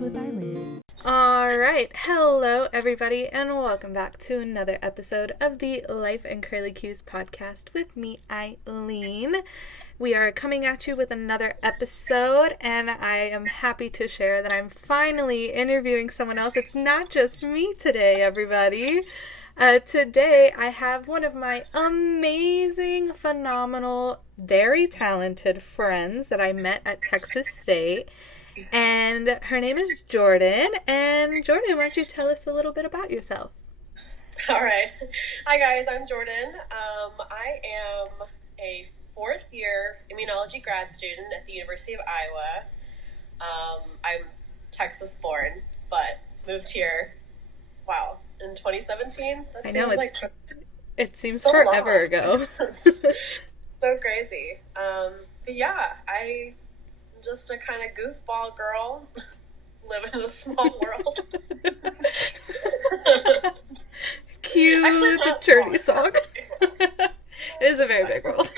Conversations with Eileen. All right, hello everybody, and welcome back to another episode of the Life and Curly Cues podcast with me, Eileen. We are coming at you with another episode, and I am happy to share that I'm finally interviewing someone else. It's not just me today, everybody. Today, I have one of my amazing, phenomenal, very talented friends that I met at Texas State. And her name is Jordan. And Jordan, why don't you tell us a little bit about yourself? All right. Hi, guys. I'm Jordan. I am a fourth-year immunology grad student at the University of Iowa. I'm Texas-born, but moved here, in 2017? I know, it seems so forever long ago. So crazy. But yeah, I'm just a kind of goofball girl living in a small world. Cue the Journey song. It is a very big world.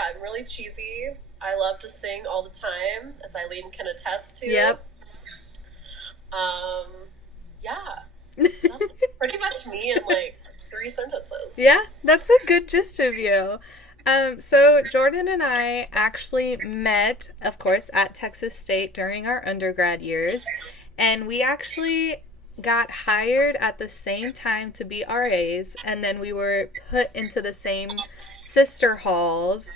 I'm really cheesy. I love to sing all the time, as Eileen can attest to. Yep. That's pretty much me in like 3 sentences. Yeah, that's a good gist of you. So Jordan and I actually met, of course, at Texas State during our undergrad years, and we actually got hired at the same time to be RAs, and then we were put into the same sister halls,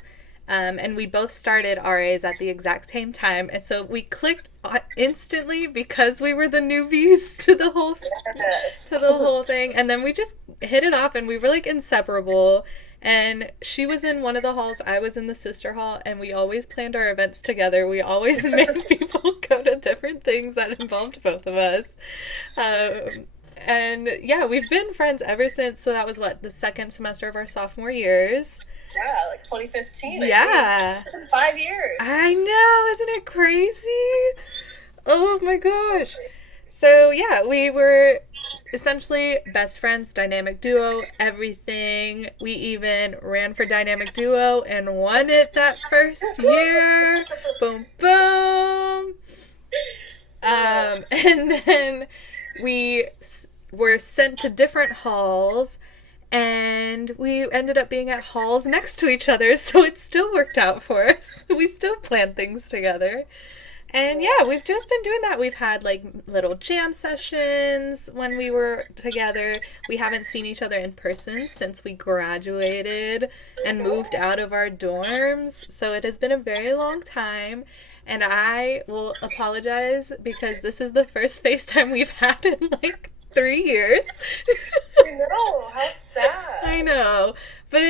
and we both started RAs at the exact same time, and so we clicked instantly because we were the newbies to the whole thing, and then we just hit it off, and we were like inseparable. And she was in one of the halls, I was in the sister hall, and we always planned our events together. We always made people go to different things that involved both of us. And yeah, we've been friends ever since. So that was the second semester of our sophomore years. Yeah, like 2015. Yeah. 5 years. I know, isn't it crazy? Oh my gosh. So yeah, we were essentially best friends, dynamic duo, everything. We even ran for dynamic duo and won it that first year. Boom, boom. And then we were sent to different halls, and we ended up being at halls next to each other, so it still worked out for us. We still planned things together. And yeah, we've just been doing that. We've had like little jam sessions when we were together. We haven't seen each other in person since we graduated and moved out of our dorms. So it has been a very long time. And I will apologize because this is the first FaceTime we've had in like 3 years. I know, how sad. I know. But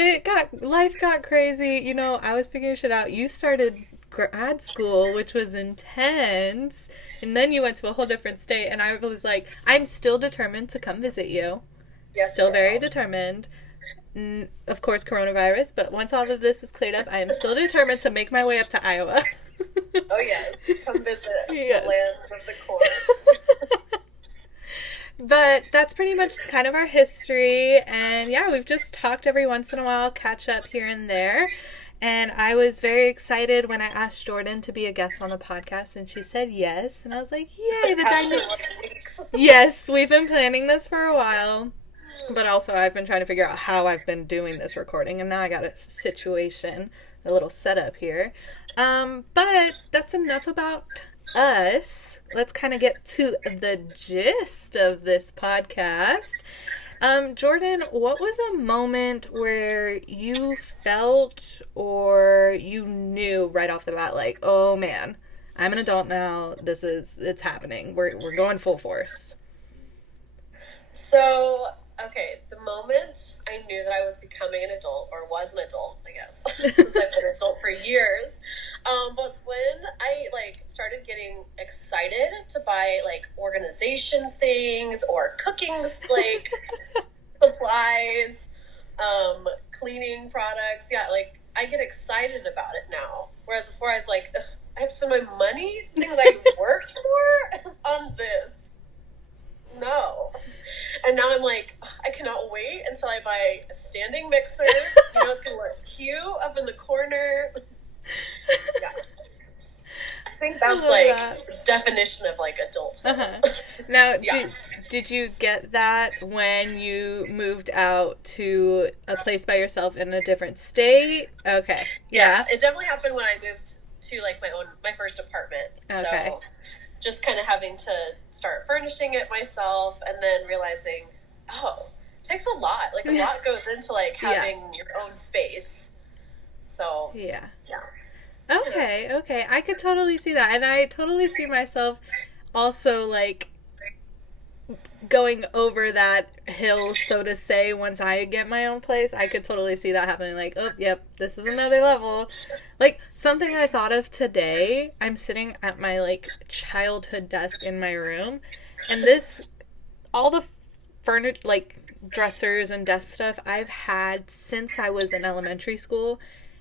life got crazy. You know, I was figuring shit out. You started grad school, which was intense, and then you went to a whole different state, and I was like, I'm still determined to come visit you. Yes, still very determined. Of course, coronavirus, but once all of this is cleared up, I am still determined to make my way up to Iowa. Oh yes, come visit yes. The land of the corn. But that's pretty much kind of our history, and yeah, we've just talked every once in a while, catch up here and there. And I was very excited when I asked Jordan to be a guest on the podcast, and she said yes. And I was like, yay, the dynamic. Yes, we've been planning this for a while. But also I've been trying to figure out how I've been doing this recording, and now I got a situation, a little setup here. But that's enough about us. Let's kind of get to the gist of this podcast. Jordan, what was a moment where you felt or you knew right off the bat, like, oh man, I'm an adult now, it's happening, we're going full force? So, okay, the moment I knew that I was becoming an adult, or was an adult, I guess, since I've been an adult for years, was when I, started getting excited to buy, organization things, or cooking, supplies, cleaning products. Yeah, I get excited about it now. Whereas before I was like, I have to spend my money, things I worked for, on this. No. And now I'm like, I cannot wait until I buy a standing mixer. You know, it's going to look cute up in the corner. Yeah. think I that's love like that. definition of like adulthood. Now, Yeah. did you get that when you moved out to a place by yourself in a different state? Okay. Yeah, Yeah. it definitely happened when I moved to like my first apartment. Okay. So just kind of having to start furnishing it myself and then realizing, oh, it takes a lot. Like a lot goes into like having your own space. So Yeah. yeah. Okay, okay. I could totally see that. And I totally see myself also like going over that hill, so to say, once I get my own place. I could totally see that happening. Like, oh, yep, this is another level. Like, something I thought of today, I'm sitting at my, like, childhood desk in my room, and all the furniture, like, dressers and desk stuff I've had since I was in elementary school.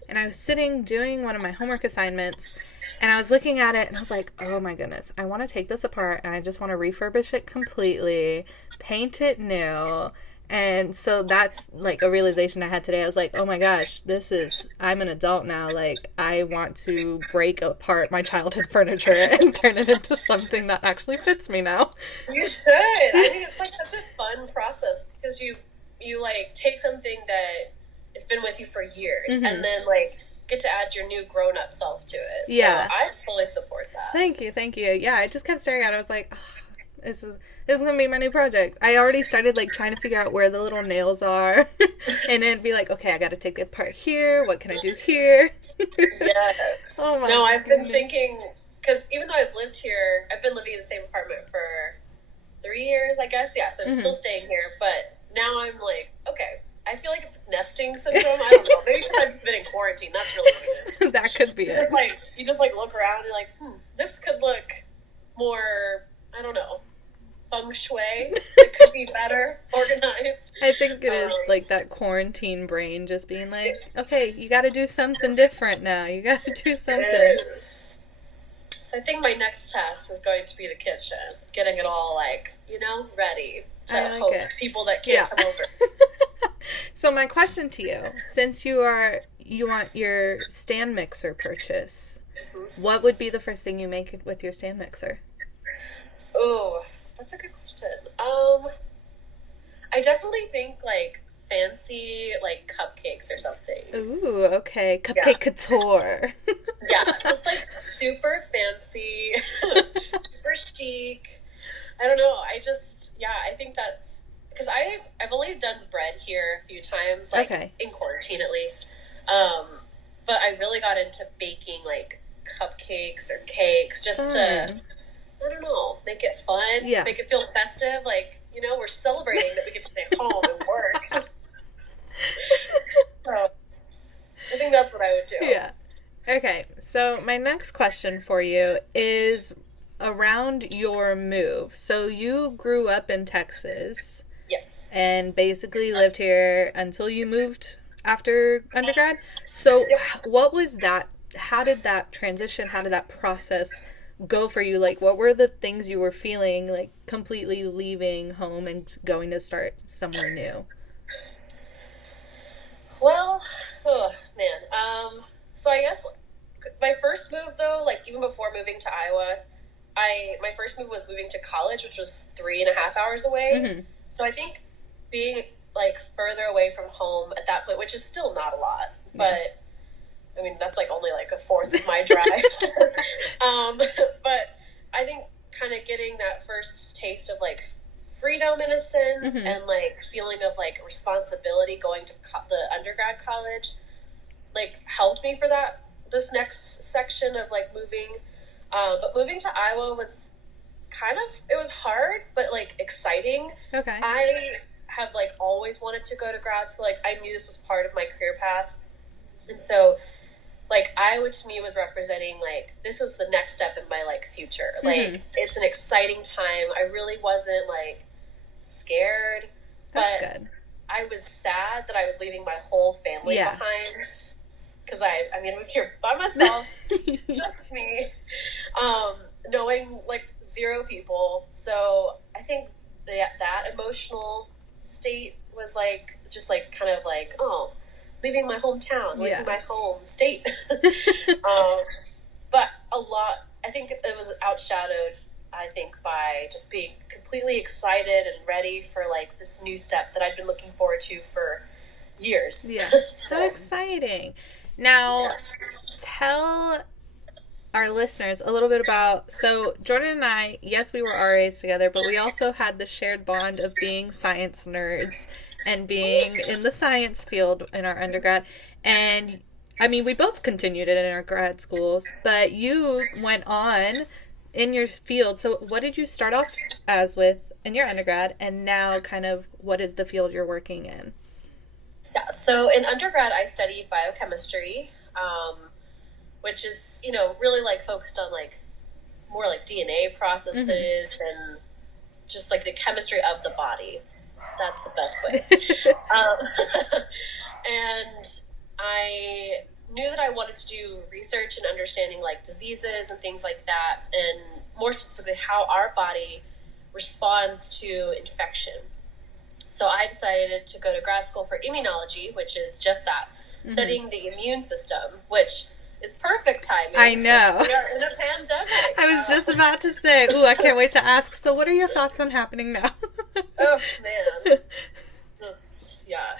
And I was sitting doing one of my homework assignments, and I was looking at it and I was like, oh my goodness, I want to take this apart and I just want to refurbish it completely, paint it new. And so that's like a realization I had today. I was like, oh my gosh, I'm an adult now. Like, I want to break apart my childhood furniture and turn it into something that actually fits me now. You should. I think it's like such a fun process because you like take something that has been with you for years and then like get to add your new grown-up self to it. Yeah. So I fully support that. Thank you, thank you. Yeah, I just kept staring at it. I was like, oh, this is gonna be my new project. I already started like trying to figure out where the little nails are, and then be like, okay, I got to take it apart here. What can I do here? Yes. Oh my. No, I've goodness. been thinking because even though I've lived here, I've been living in the same apartment for 3 years, I guess. Yeah, so I'm still staying here, but now I'm like, okay. I feel like it's nesting syndrome. I don't know. Maybe because I've just been in quarantine. That's really what it is. That could be it. You just like look around and you're like, this could look more, I don't know, feng shui. It could be better organized. I think it is like that quarantine brain just being like, okay, you got to do something different now. You got to do something. So I think my next task is going to be the kitchen, getting it all like, ready to host people that can't come over. So my question to you, since you want your stand mixer purchase, what would be the first thing you make with your stand mixer? Oh, that's a good question. I definitely think like fancy like cupcakes or something. Ooh, okay. Cupcake couture. Yeah, just like super fancy, super chic. I don't know. I think that's because I've only done bread here a few times, like in quarantine at least. But I really got into baking like cupcakes or cakes just to, I don't know, make it fun, make it feel festive. Like, we're celebrating that we get to stay home and work. So I think that's what I would do. Yeah. Okay, so my next question for you is around your move. So you grew up in Texas. Yes. And basically lived here until you moved after undergrad. So what was that? How did that transition, how did that process go for you? Like, what were the things you were feeling, like, completely leaving home and going to start somewhere new? Well, oh, man. So I guess my first move, though, like, even before moving to Iowa, my first move was moving to college, which was 3.5 hours away. So I think being, like, further away from home at that point, which is still not a lot, but I mean, that's like only like a fourth of my drive. But I think kind of getting that first taste of like freedom in a sense and like feeling of like responsibility going to the undergrad college, like helped me for this next section of like moving. But moving to Iowa was it was hard, but like exciting. Okay. I have like always wanted to go to grad school. Like I knew this was part of my career path. And so like Iowa to me was representing like this was the next step in my like future. Like it's an exciting time. I really wasn't like scared, but I was sad that I was leaving my whole family behind because I moved here by myself, just me, knowing like zero people. So I think that emotional state was like just like kind of like leaving my hometown, leaving my home state. But a lot I think it was outshadowed, I think, by just being completely excited and ready for like this new step that I've been looking forward to for years. Yeah. So exciting. Now, Yeah. tell our listeners a little bit about, so Jordan and I, yes, we were RAs together, but we also had the shared bond of being science nerds and being in the science field in our undergrad. And I mean, we both continued it in our grad schools, but you went on in your field. So what did you start off as with in your undergrad, and now kind of what is the field you're working in? Yeah, so in undergrad, I studied biochemistry, which is, really like focused on like more like DNA processes and just like the chemistry of the body. That's the best way. And I knew that I wanted to do research and understanding like diseases and things like that, and more specifically how our body responds to infection. So I decided to go to grad school for immunology, which is just that, studying the immune system, which is perfect timing. I know. Since we are in a pandemic. I was just about to say, ooh, I can't wait to ask. So what are your thoughts on happening now? Oh, man. Just, yeah.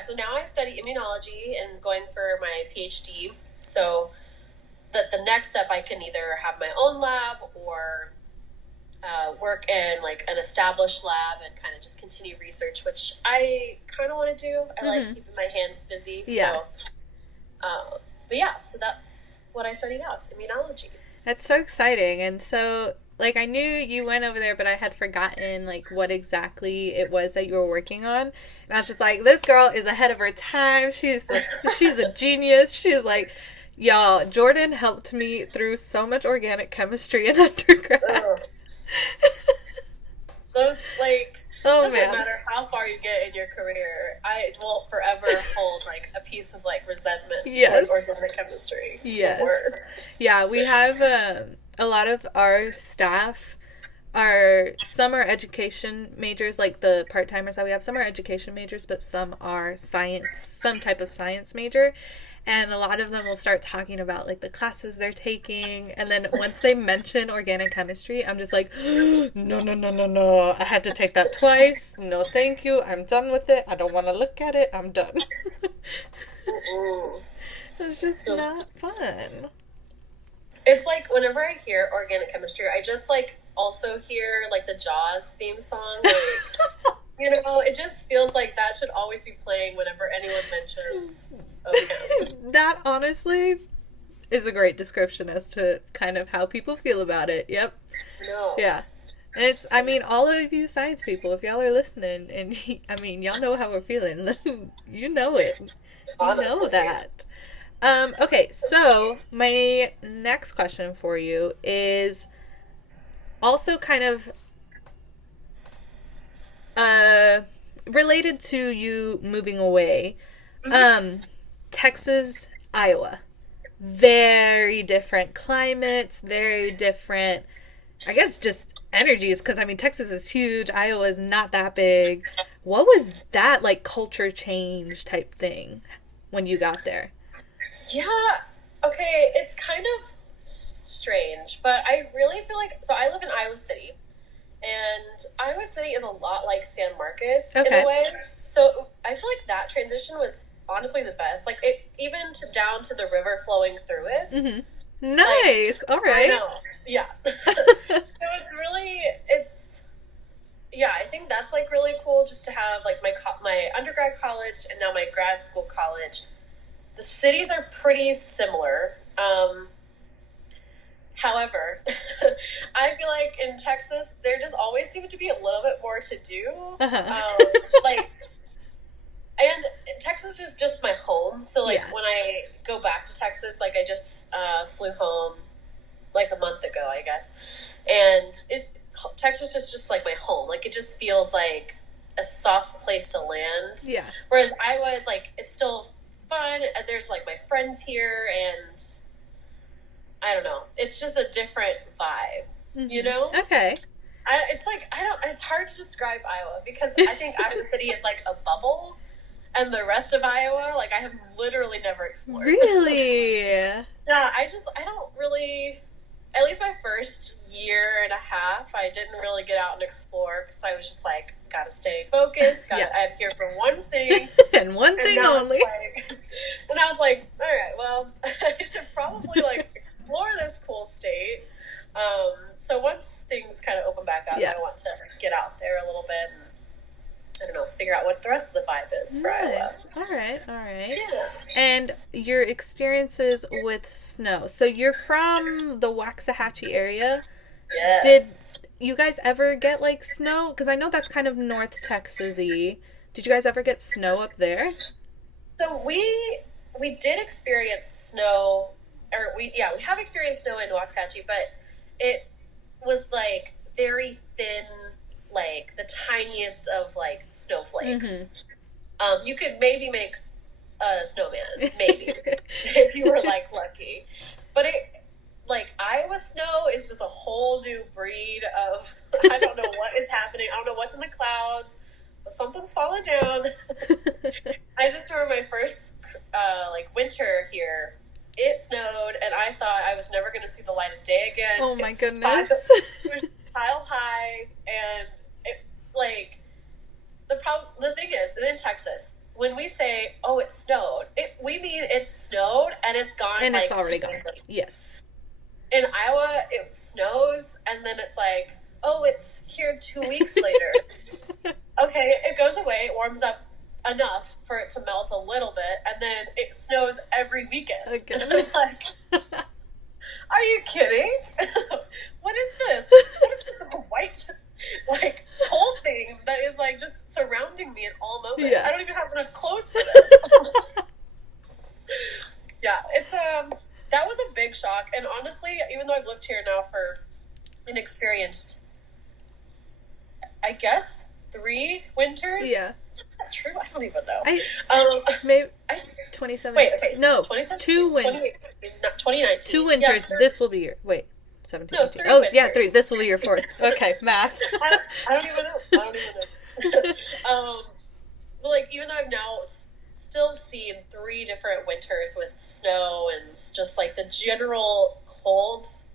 So now I study immunology and going for my PhD. So that the next step, I can either have my own lab or work in like an established lab and kind of just continue research, which I kind of want to do. I like keeping my hands busy. Yeah. But yeah, so that's what I study now, is immunology. That's so exciting. And so, like, I knew you went over there, but I had forgotten, like, what exactly it was that you were working on. And I was just like, this girl is ahead of her time. She's a genius. She's like, y'all, Jordan helped me through so much organic chemistry in undergrad. Those, like, Oh, doesn't man. matter how far you get in your career, I will forever hold like a piece of like resentment towards organic chemistry. It's the worst. Yeah, we have a lot of our staff some are education majors, like the part-timers that we have. Some are education majors, but some are some type of science major. And a lot of them will start talking about like the classes they're taking, and then once they mention organic chemistry, I'm just like, no, I had to take that twice. No, thank you. I'm done with it. I don't want to look at it. I'm done. It's just not fun. It's like whenever I hear organic chemistry, I just like also hear like the Jaws theme song. Like, it just feels like that should always be playing whenever anyone mentions OChem. That honestly is a great description as to kind of how people feel about it. Yep. No. Yeah. And I mean, all of you science people, if y'all are listening, and I mean, y'all know how we're feeling. You know it. Honestly. You know that. Okay, so my next question for you is also kind of related to you moving away. Texas, Iowa. Very different climates, very different, I guess, just energies, because I mean Texas is huge, Iowa is not that big. What was that like culture change type thing when you got there? Yeah, okay, it's kind of strange, but I really feel like, so I live in Iowa City, and Iowa City is a lot like San Marcos in a way, so I feel like that transition was honestly the best, like it even down to the river flowing through it. Nice. All right. I know. Yeah. So I think that's like really cool just to have like my undergrad college and now my grad school college. The cities are pretty similar. However, I feel like in Texas, there just always seemed to be a little bit more to do. And Texas is just my home. So, when I go back to Texas, like, I just flew home, like, a month ago, I guess. And Texas is just, like, my home. Like, it just feels like a soft place to land. Yeah. Whereas Iowa is, like, it's still fun. And there's, like, my friends here. And I don't know. It's just a different vibe, you know? Okay. It's hard to describe Iowa because I think Iowa City is, like, a bubble. And the rest of Iowa, like, I have literally never explored. Really? Yeah, I don't really, at least my first year and a half, I didn't really get out and explore because I was just like, gotta stay focused, I'm here for one thing. And one thing only. And I was like, all right, well, I should probably, like, explore this cool state. So once things kind of open back up, I want to get out there a little bit and, I don't know, figure out what the rest of the vibe is for Iowa. All right. Yeah. And your experiences with snow. So you're from the Waxahachie area. Yes. Did you guys ever get, like, snow? Because I know that's kind of North Texas-y. Did you guys ever get snow up there? So we did experience snow, or we have experienced snow in Waxahachie, but it was, like, very thin, like the tiniest of, like, snowflakes. Mm-hmm. You could maybe make a snowman, maybe, if you were, like, lucky. But it, like, Iowa snow is just a whole new breed of, I don't know what is happening. I don't know what's in the clouds, but something's falling down. I just remember my first, like, winter here. It snowed, and I thought I was never going to see the light of day again. Oh, my goodness. It was pile high, and it, like, the thing is, in Texas, when we say, oh, it snowed, we mean it snowed, and it's gone, and like, it's already gone. Later. Yes. In Iowa, it snows, and then it's like, oh, it's here 2 weeks later. Okay, it goes away, it warms up enough for it to melt a little bit, and then it snows every weekend. Okay. And I'm like, are you kidding? What is this? What is this white, like, cold thing that is, like, just surrounding me in all moments? Yeah. I don't even have enough clothes for this. Yeah, it's that was a big shock, and honestly, even though I've lived here now for and experienced, I guess, 3 winters. Yeah. Is that true? I don't even know. Maybe 2017. Wait, okay. No, 2 winters. 2019. 2 winters. Yeah, this will be your 17. No, 3 winters. Yeah, 3. This will be your 4th. Okay, math. I don't even know. But, like, even though I've now still seen 3 different winters with snow and just, like, the general colds.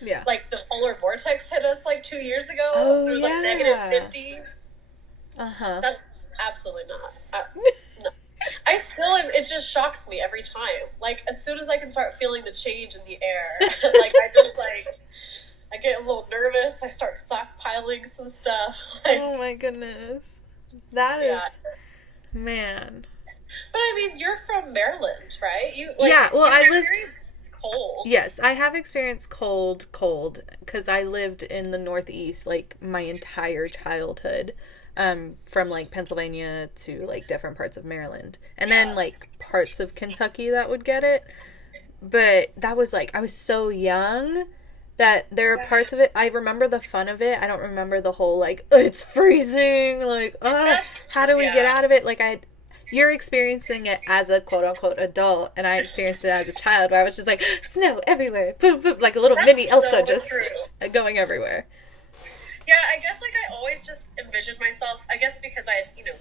Yeah. Like, the polar vortex hit us, like, 2 years ago. Oh, it was, like, -50. Uh-huh. That's absolutely not. No. I still am, it just shocks me every time. Like, as soon as I can start feeling the change in the air, like, I get a little nervous. I start stockpiling some stuff. Like, oh, my goodness. That is... Man. But, I mean, you're from Maryland, right? I lived... cold. Yes, I have experienced cold, because I lived in the Northeast, like, my entire childhood, from, like, Pennsylvania to, like, different parts of Maryland, and then, like, parts of Kentucky that would get it, but that was, like, I was so young that there are parts of it, I remember the fun of it, I don't remember the whole, like, it's freezing, like, how do we get out of it, like, you're experiencing it as a quote-unquote adult, and I experienced it as a child, where I was just like, snow everywhere, boom, boom, like a little mini Elsa just going everywhere. Yeah, I guess, like, I always just envisioned myself, I guess because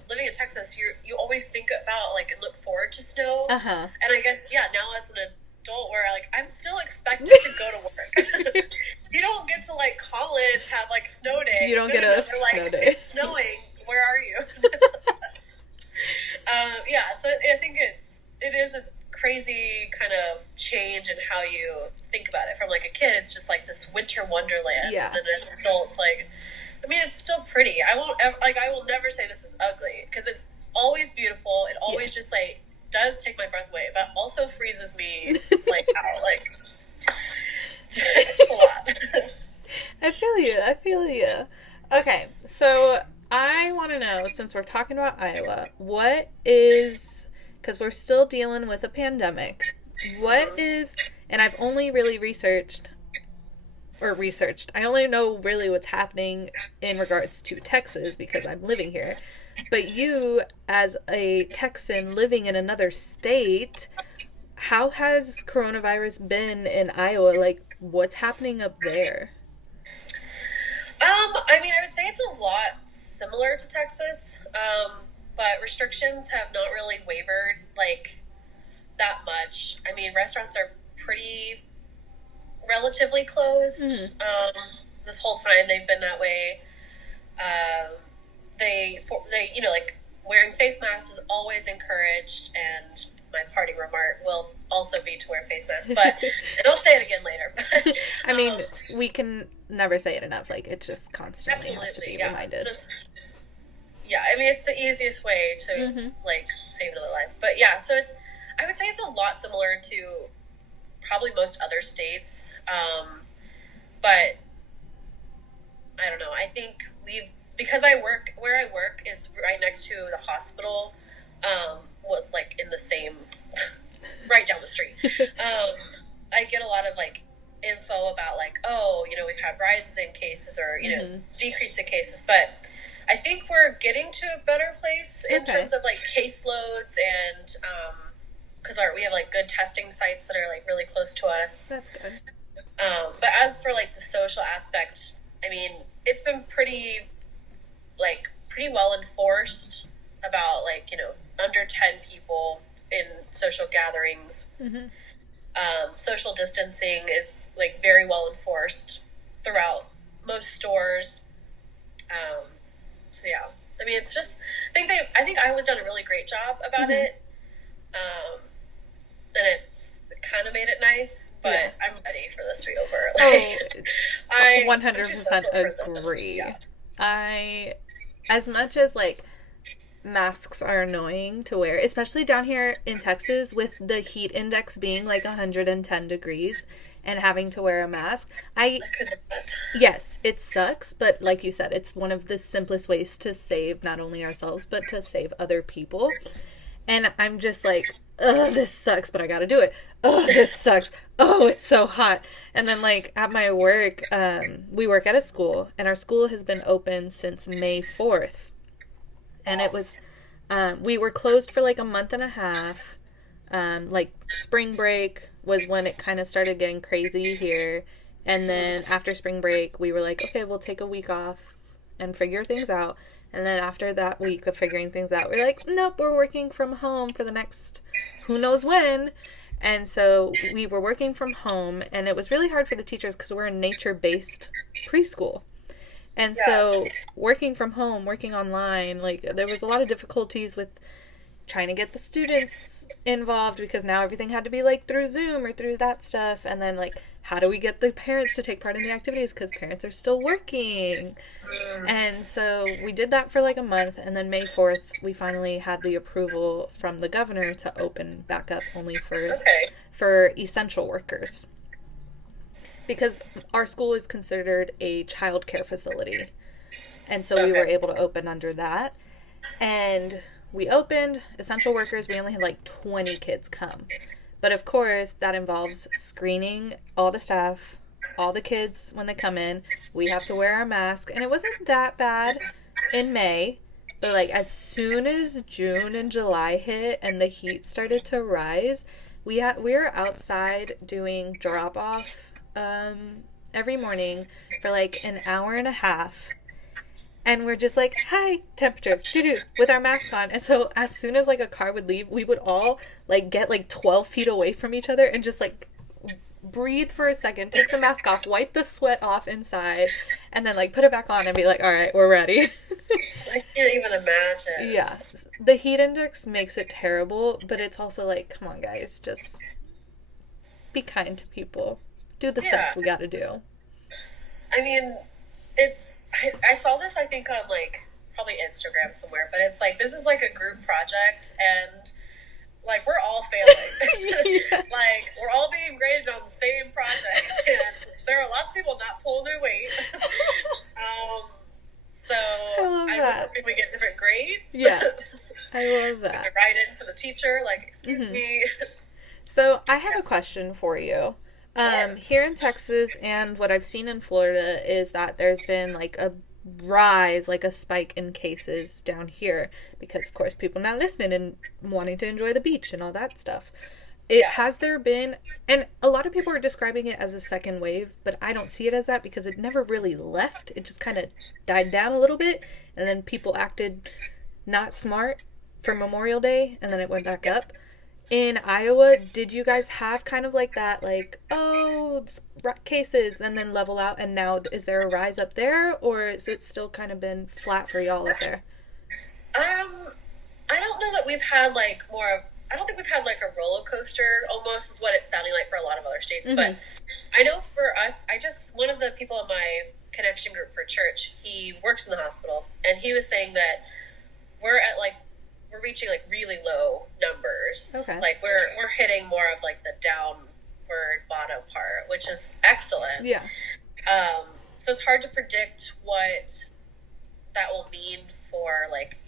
living in Texas, you always think about, like, and look forward to snow. Uh-huh. And I guess, now as an adult, where, like, I'm still expected to go to work. You don't get to, like, call in, have, like, snow day. You don't get a snow day. It's snowing, where are you? So I think it is a crazy kind of change in how you think about it. From, like, a kid, it's just like this winter wonderland. Yeah. And then as an adult, it's like, I mean, it's still pretty. I will never say this is ugly, because it's always beautiful. It always just, like, does take my breath away, but also freezes me, like, out. Like, it's a lot. I feel you. Okay, so I want to know, since we're talking about Iowa, what is, because we're still dealing with a pandemic, what is, and I've only really researched, I only know really what's happening in regards to Texas because I'm living here, but you, as a Texan living in another state, how has coronavirus been in Iowa? Like, what's happening up there? I mean, I would say it's a lot similar to Texas. but restrictions have not really wavered like that much. I mean, restaurants are pretty relatively closed. This whole time they've been that way. They like wearing face masks is always encouraged, and my parting remark will also be to wear face masks. But and I'll say it again later. But, I mean, we can never say it enough. Like, it just constantly has to be reminded. I mean, it's the easiest way to like save another life. But yeah, so I would say it's a lot similar to probably most other states. But I don't know. I think because where I work is right next to the hospital, like in the same, right down the street. I get a lot of like info about like, oh, we've had rises in cases or, decrease in cases, but I think we're getting to a better place in terms of like caseloads and, cause we have like good testing sites that are like really close to us. That's good. But as for like the social aspect, I mean, it's been pretty well enforced about like, under 10 people in social gatherings. Social distancing is like very well enforced throughout most stores. So yeah, I mean, it's just, I think Iowa's done a really great job about it. And it's kind of made it nice, but I'm ready for this to be over. Like, I 100% agree. As much as like masks are annoying to wear, especially down here in Texas with the heat index being like 110 degrees and having to wear a mask. Yes, it sucks, but like you said, it's one of the simplest ways to save not only ourselves, but to save other people. And I'm just like, ugh, this sucks, but I gotta do it. Oh, this sucks. Oh, it's so hot. And then like at my work, we work at a school, and our school has been open since May 4th. And it was, we were closed for like a month and a half. Like spring break was when it kind of started getting crazy here. And then after spring break, we were like, okay, we'll take a week off and figure things out. And then after that week of figuring things out, we're like, nope, we're working from home for the next who knows when. And so we were working from home, and it was really hard for the teachers because we're a nature-based preschool. And so working from home, working online, like there was a lot of difficulties with trying to get the students involved because now everything had to be like through Zoom or through that stuff. And then like, how do we get the parents to take part in the activities because parents are still working? And so we did that for like a month, and then May 4th we finally had the approval from the governor to open back up only for essential workers. Because our school is considered a child care facility. And so we were able to open under that. And we opened essential workers. We only had like 20 kids come. But of course, that involves screening all the staff, all the kids when they come in. We have to wear our mask. And it wasn't that bad in May. But like as soon as June and July hit and the heat started to rise, we were outside doing drop-off every morning for like an hour and a half, and we're just like, hi, temperature, with our mask on. And so as soon as like a car would leave, we would all like get like 12 feet away from each other and just like breathe for a second, take the mask off, wipe the sweat off inside, and then like put it back on and be like, all right, we're ready. I can't even imagine. Yeah, the heat index makes it terrible, but it's also like, come on guys, just be kind to people. Do the stuff we gotta do. I mean, I saw this, I think, on like probably Instagram somewhere, but it's like, this is like a group project, and like we're all failing. Like we're all being graded on the same project, and there are lots of people not pulling their weight. So I think we get different grades. Yeah, I love that. Write it to the teacher, like, excuse me. So I have a question for you. Here in Texas, and what I've seen in Florida, is that there's been like a rise, like a spike in cases down here because of course people not listening and wanting to enjoy the beach and all that stuff. Has there been, and a lot of people are describing it as a second wave, but I don't see it as that because it never really left. It just kind of died down a little bit, and then people acted not smart for Memorial Day, and then it went back up. In Iowa, did you guys have kind of like that, like, oh, cases, and then level out, and now is there a rise up there, or is it still kind of been flat for y'all up there? I don't know that we've had like more of, I don't think we've had like a roller coaster almost is what it's sounding like for a lot of other states. Mm-hmm. But I know for us, one of the people in my connection group for church, he works in the hospital, and he was saying that we're reaching like really low numbers. Okay. Like we're hitting more of like the downward bottom part, which is excellent. Yeah. So it's hard to predict what that will mean for like,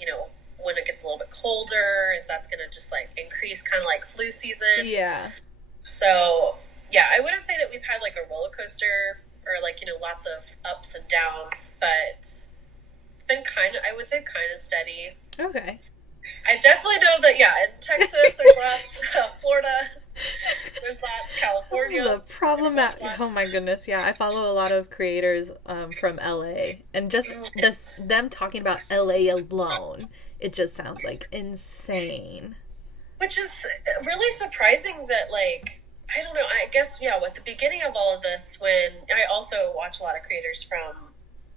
when it gets a little bit colder, if that's going to just like increase kind of like flu season. Yeah. So yeah, I wouldn't say that we've had like a roller coaster or like, lots of ups and downs, but it's been I would say kind of steady. Okay. I definitely know that, yeah, in Texas, there's lots, Florida, there's lots, California. The problematic, oh my goodness, yeah, I follow a lot of creators from LA, and just them talking about LA alone, it just sounds like insane. Which is really surprising that, like, I don't know, I guess, yeah, with the beginning of all of this, when I also watch a lot of creators from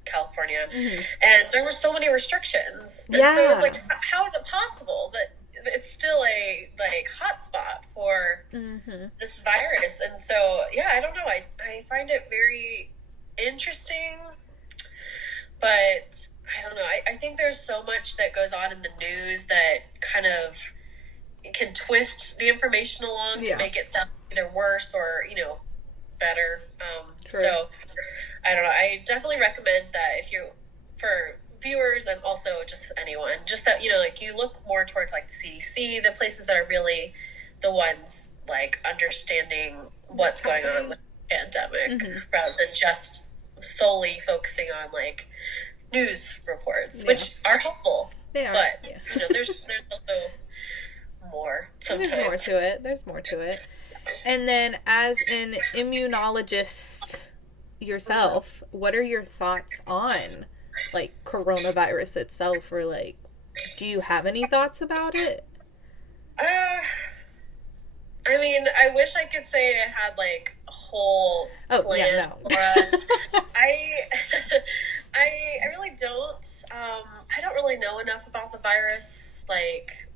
California, mm-hmm. and there were so many restrictions, and so it was like, how is it possible that it's still a like hot spot for mm-hmm. this virus? And so yeah, I don't know, I find it very interesting, but I don't know, I think there's so much that goes on in the news that kind of can twist the information along to make it sound either worse or better. So I don't know. I definitely recommend that for viewers and also just anyone, just that, like you look more towards like the CDC, the places that are really the ones like understanding what's going on with the pandemic, mm-hmm. rather than just solely focusing on like news reports, which are helpful. They are. But, there's also more sometimes. There's more to it. And then as an immunologist yourself, what are your thoughts on like coronavirus itself, or like do you have any thoughts about it? I mean, I wish I could say I had like a whole plan for us. I really don't. I don't really know enough about the virus, like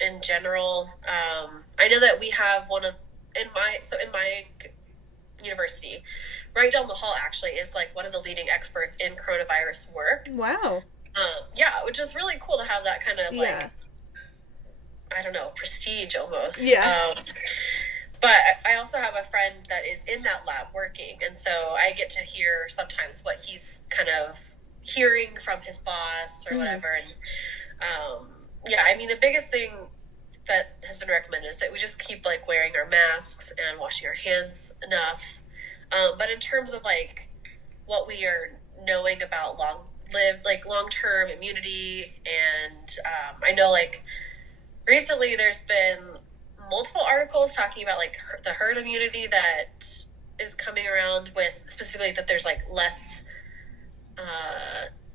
in general. I know that we have in my university, right down the hall actually is like one of the leading experts in coronavirus work. Wow. Yeah, which is really cool to have that kind of like, I don't know, prestige almost. Yeah. But I also have a friend that is in that lab working, and so I get to hear sometimes what he's kind of hearing from his boss or mm-hmm. whatever. And yeah, I mean, the biggest thing that has been recommended is that we just keep like wearing our masks and washing our hands enough. But in terms of like what we are knowing about long-term immunity, and I know like recently there's been multiple articles talking about like the herd immunity that is coming around, with specifically that there's like less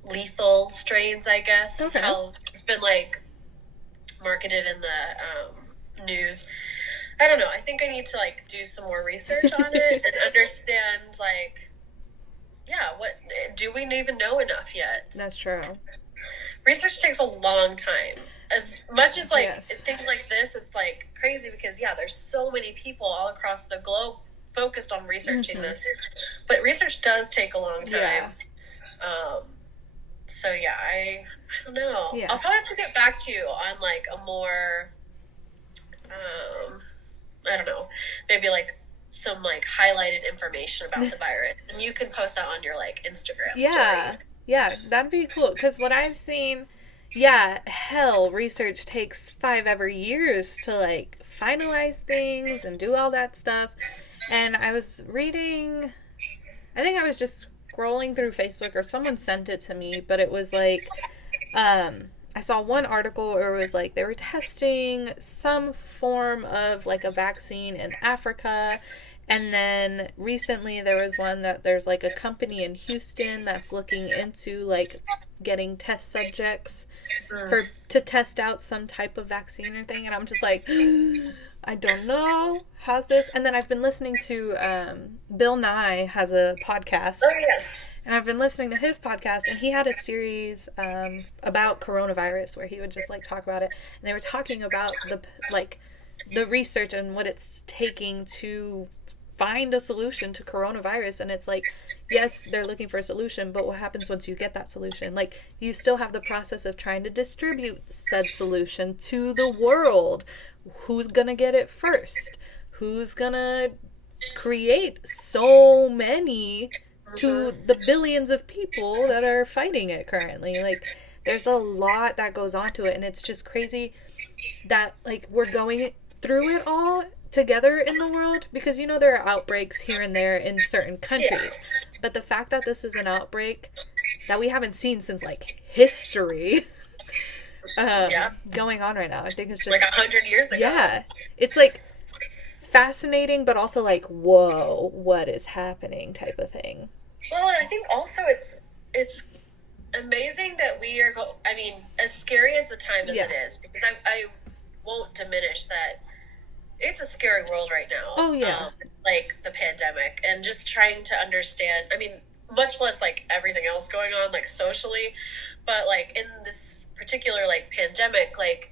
lethal strains, I guess. Okay. How it's been like marketed in the news. I don't know. I think I need to like do some more research on it and understand like, what do we even know enough yet? That's true. Research takes a long time. As much as like things like this, it's like crazy because there's so many people all across the globe focused on researching mm-hmm. this, but research does take a long time. Yeah. So I don't know. Yeah. I'll probably have to get back to you on like a more, I don't know, maybe like some like highlighted information about the virus, and you can post that on your like Instagram story. Yeah, that'd be cool. Because what I've seen, research takes 5 every years to like finalize things and do all that stuff. And I was reading, I think I was just scrolling through Facebook, or someone sent it to me, but it was like, I saw one article where it was like they were testing some form of like a vaccine in Africa, And then recently there was one that there's like a company in Houston that's looking into like getting test subjects for to test out some type of vaccine or thing, and I'm just like I don't know how's this. And then I've been listening to Bill Nye has a podcast, Oh yeah. and I've been listening to his podcast, and he had a series about coronavirus where he would just like talk about it, and they were talking about the research and what it's taking to find a solution to coronavirus. And it's like, yes, they're looking for a solution, but what happens once you get that solution? Like, you still have the process of trying to distribute said solution to the world. Who's gonna get it first? Who's gonna create so many to the billions of people that are fighting it currently? Like, there's a lot that goes on to it, and it's just crazy that like we're going through it all together in the world, because you know there are outbreaks here and there in certain countries, but the fact that this is an outbreak that we haven't seen since like history going on right now, I think it's just like 100 years ago. Yeah, it's like fascinating, but also like, whoa, what is happening type of thing. Well, I think also it's amazing that we are I mean, as scary as the time as it is, because I won't diminish that it's a scary world right now. Oh yeah. Like the pandemic, and just trying to understand, I mean, much less like everything else going on like socially, but like in this particular like pandemic, like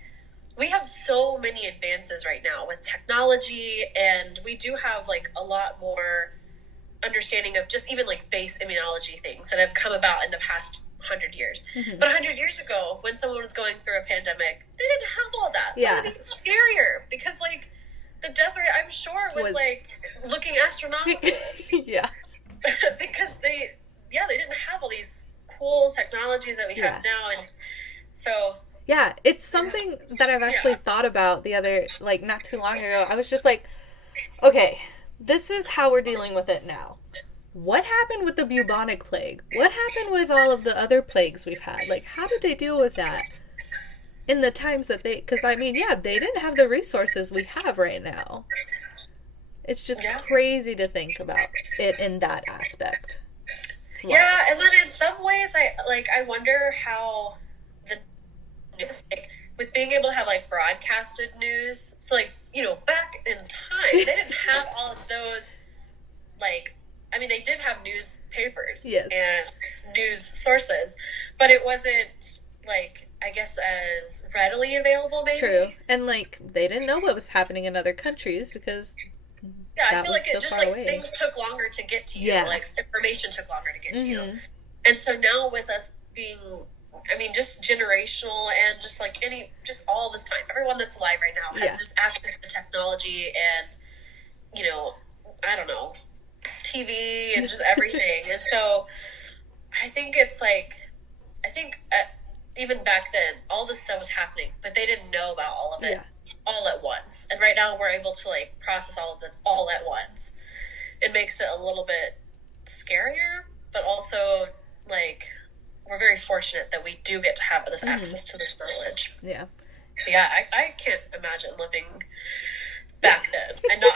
we have so many advances right now with technology, and we do have like a lot more understanding of just even like base immunology things that have come about in the past 100 years. Mm-hmm. But 100 years ago, when someone was going through a pandemic, they didn't have all that. So it was even scarier, because like the death rate, I'm sure, was like looking astronomical. Yeah. Because they didn't have all these cool technologies that we have now. And so yeah, it's something that I've actually thought about the other, like not too long ago. I was just like, okay, this is how we're dealing with it now. What happened with the bubonic plague? What happened with all of the other plagues we've had? Like, how did they deal with that in the times that they... Because, I mean, they didn't have the resources we have right now. It's just crazy to think about it in that aspect. Yeah, and then in some ways, I wonder how the news, like, with being able to have, like, broadcasted news, so, like, you know, back in time, they didn't have all of those, like... I mean, they did have newspapers and news sources, but it wasn't, like, I guess, as readily available, maybe. True. And, like, they didn't know what was happening in other countries, because I feel like it just, like, away. Things took longer to get to you. Like, information took longer to get to you. And so now with us being, I mean, just generational and just, like, just all this time, everyone that's alive right now has just access to technology and, you know, I don't know, TV and just everything. And so I think it's like, even back then, all this stuff was happening, but they didn't know about all of it all at once. And right now we're able to like process all of this all at once. It makes it a little bit scarier, but also like we're very fortunate that we do get to have this access to this knowledge. Yeah. But yeah, I can't imagine living back then and not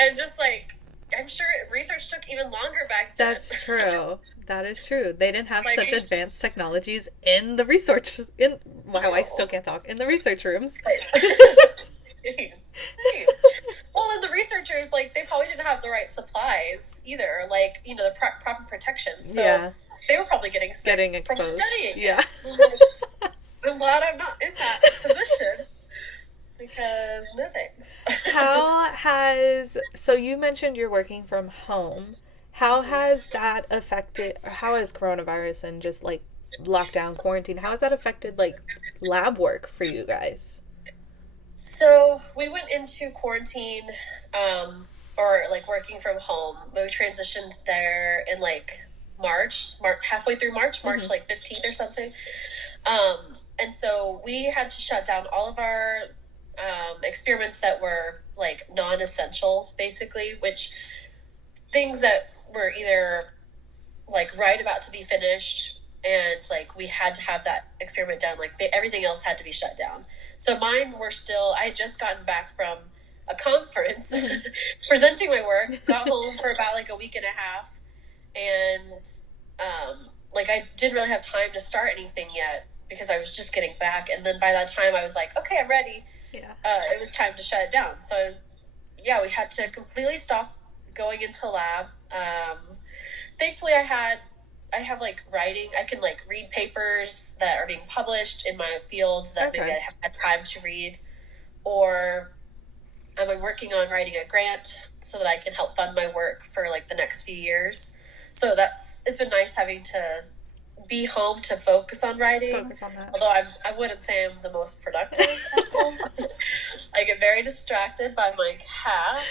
and just like I'm sure research took even longer back then. That's true. That is true. They didn't have like, such advanced technologies in the research wow, I still can't talk. In the research rooms. Same. Well, and the researchers, like, they probably didn't have the right supplies either, like, you know, the proper protection. So they were probably getting sick from studying. Yeah. I'm glad I'm not in that position. Because no thanks. So you mentioned you're working from home. How has that affected, or how has coronavirus and just like lockdown, quarantine, how has that affected like lab work for you guys? So we went into quarantine, or like working from home. We transitioned there in like March, halfway through March like 15th or something. And so we had to shut down all of our experiments that were like non-essential, basically, which things that were either like right about to be finished and like we had to have that experiment done, like everything else had to be shut down. So mine were still, I had just gotten back from a conference presenting my work, got home for about like a week and a half, and like I didn't really have time to start anything yet because I was just getting back. And then by that time I was like, okay, I'm ready. Yeah. It was time to shut it down. So we had to completely stop going into lab. Thankfully I have like writing. I can like read papers that are being published in my field that maybe I haven't had time to read, or I'm working on writing a grant so that I can help fund my work for like the next few years. So it's been nice having to be home to focus on writing. Focus on that. Although I wouldn't say I'm the most productive at home. I get very distracted by my cat.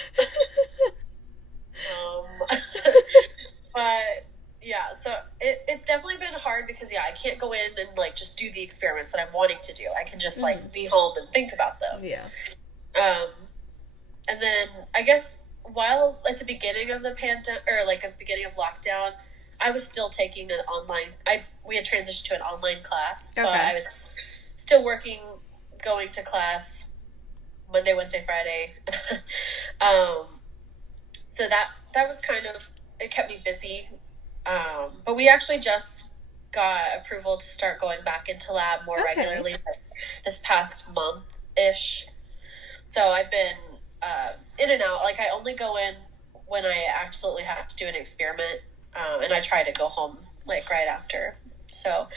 But yeah, so it's definitely been hard because I can't go in and like just do the experiments that I'm wanting to do. I can just like be home and think about them. Yeah. And then I guess while at the beginning of the pandemic, or like at the beginning of lockdown, I was still taking an online. We had transitioned to an online class, so I was still working, going to class Monday, Wednesday, Friday. So that was kind of, it kept me busy. But we actually just got approval to start going back into lab more regularly this past month-ish. So I've been in and out. Like I only go in when I absolutely have to do an experiment, and I try to go home like right after. So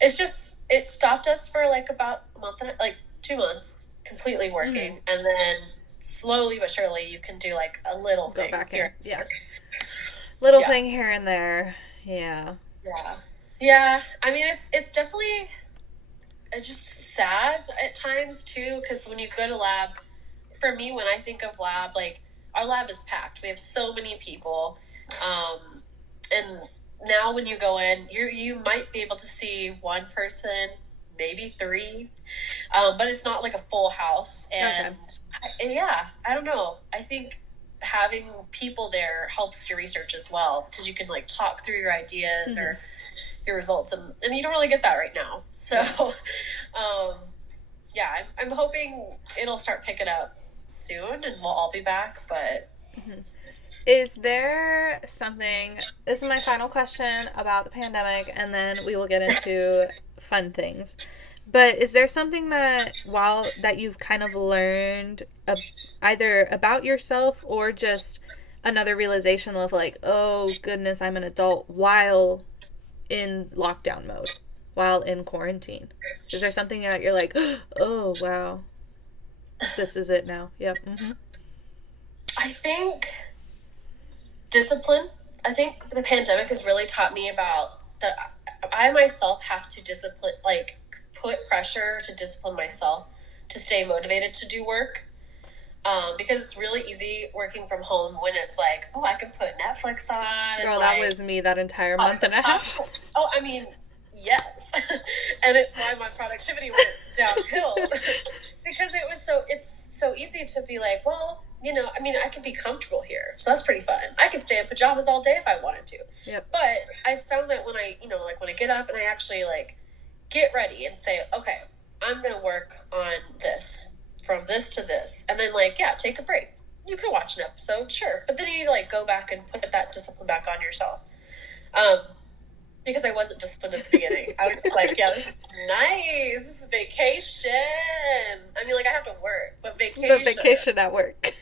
it stopped us for like about a month, like 2 months completely working, and then slowly but surely you can do like a little thing here. Little thing here and there. Yeah. I mean, it's definitely just sad at times too, because when you go to lab, for me, when I think of lab, like our lab is packed. We have so many people, and now when you go in, you might be able to see one person, maybe three, but it's not like a full house. And I don't know. I think having people there helps your research as well, because you can like talk through your ideas or your results, and you don't really get that right now. So I'm hoping it'll start picking up soon and we'll all be back. But is there something, this is my final question about the pandemic, and then we will get into fun things. But is there something that you've kind of learned either about yourself or just another realization of like, oh goodness, I'm an adult while in lockdown mode, while in quarantine? Is there something that you're like, oh wow, this is it now? Yep. I think discipline. I think the pandemic has really taught me about that I myself have to discipline, like put pressure to discipline myself to stay motivated to do work. Because it's really easy working from home when it's like, oh, I could put Netflix on. Girl, that was me that entire month and a half. Oh, I mean, yes. And it's why my productivity went downhill. Because it's so easy to be like, well, I mean, I can be comfortable here. So that's pretty fun. I could stay in pajamas all day if I wanted to. Yep. But I found that when I get up and I actually like get ready and say, okay, I'm going to work on this from this to this. And then like, take a break. You can watch an episode, sure. But then you need to like go back and put that discipline back on yourself. Because I wasn't disciplined at the beginning. I was just like, this is nice. This is vacation. I mean, like I have to work, but vacation. But vacation at work.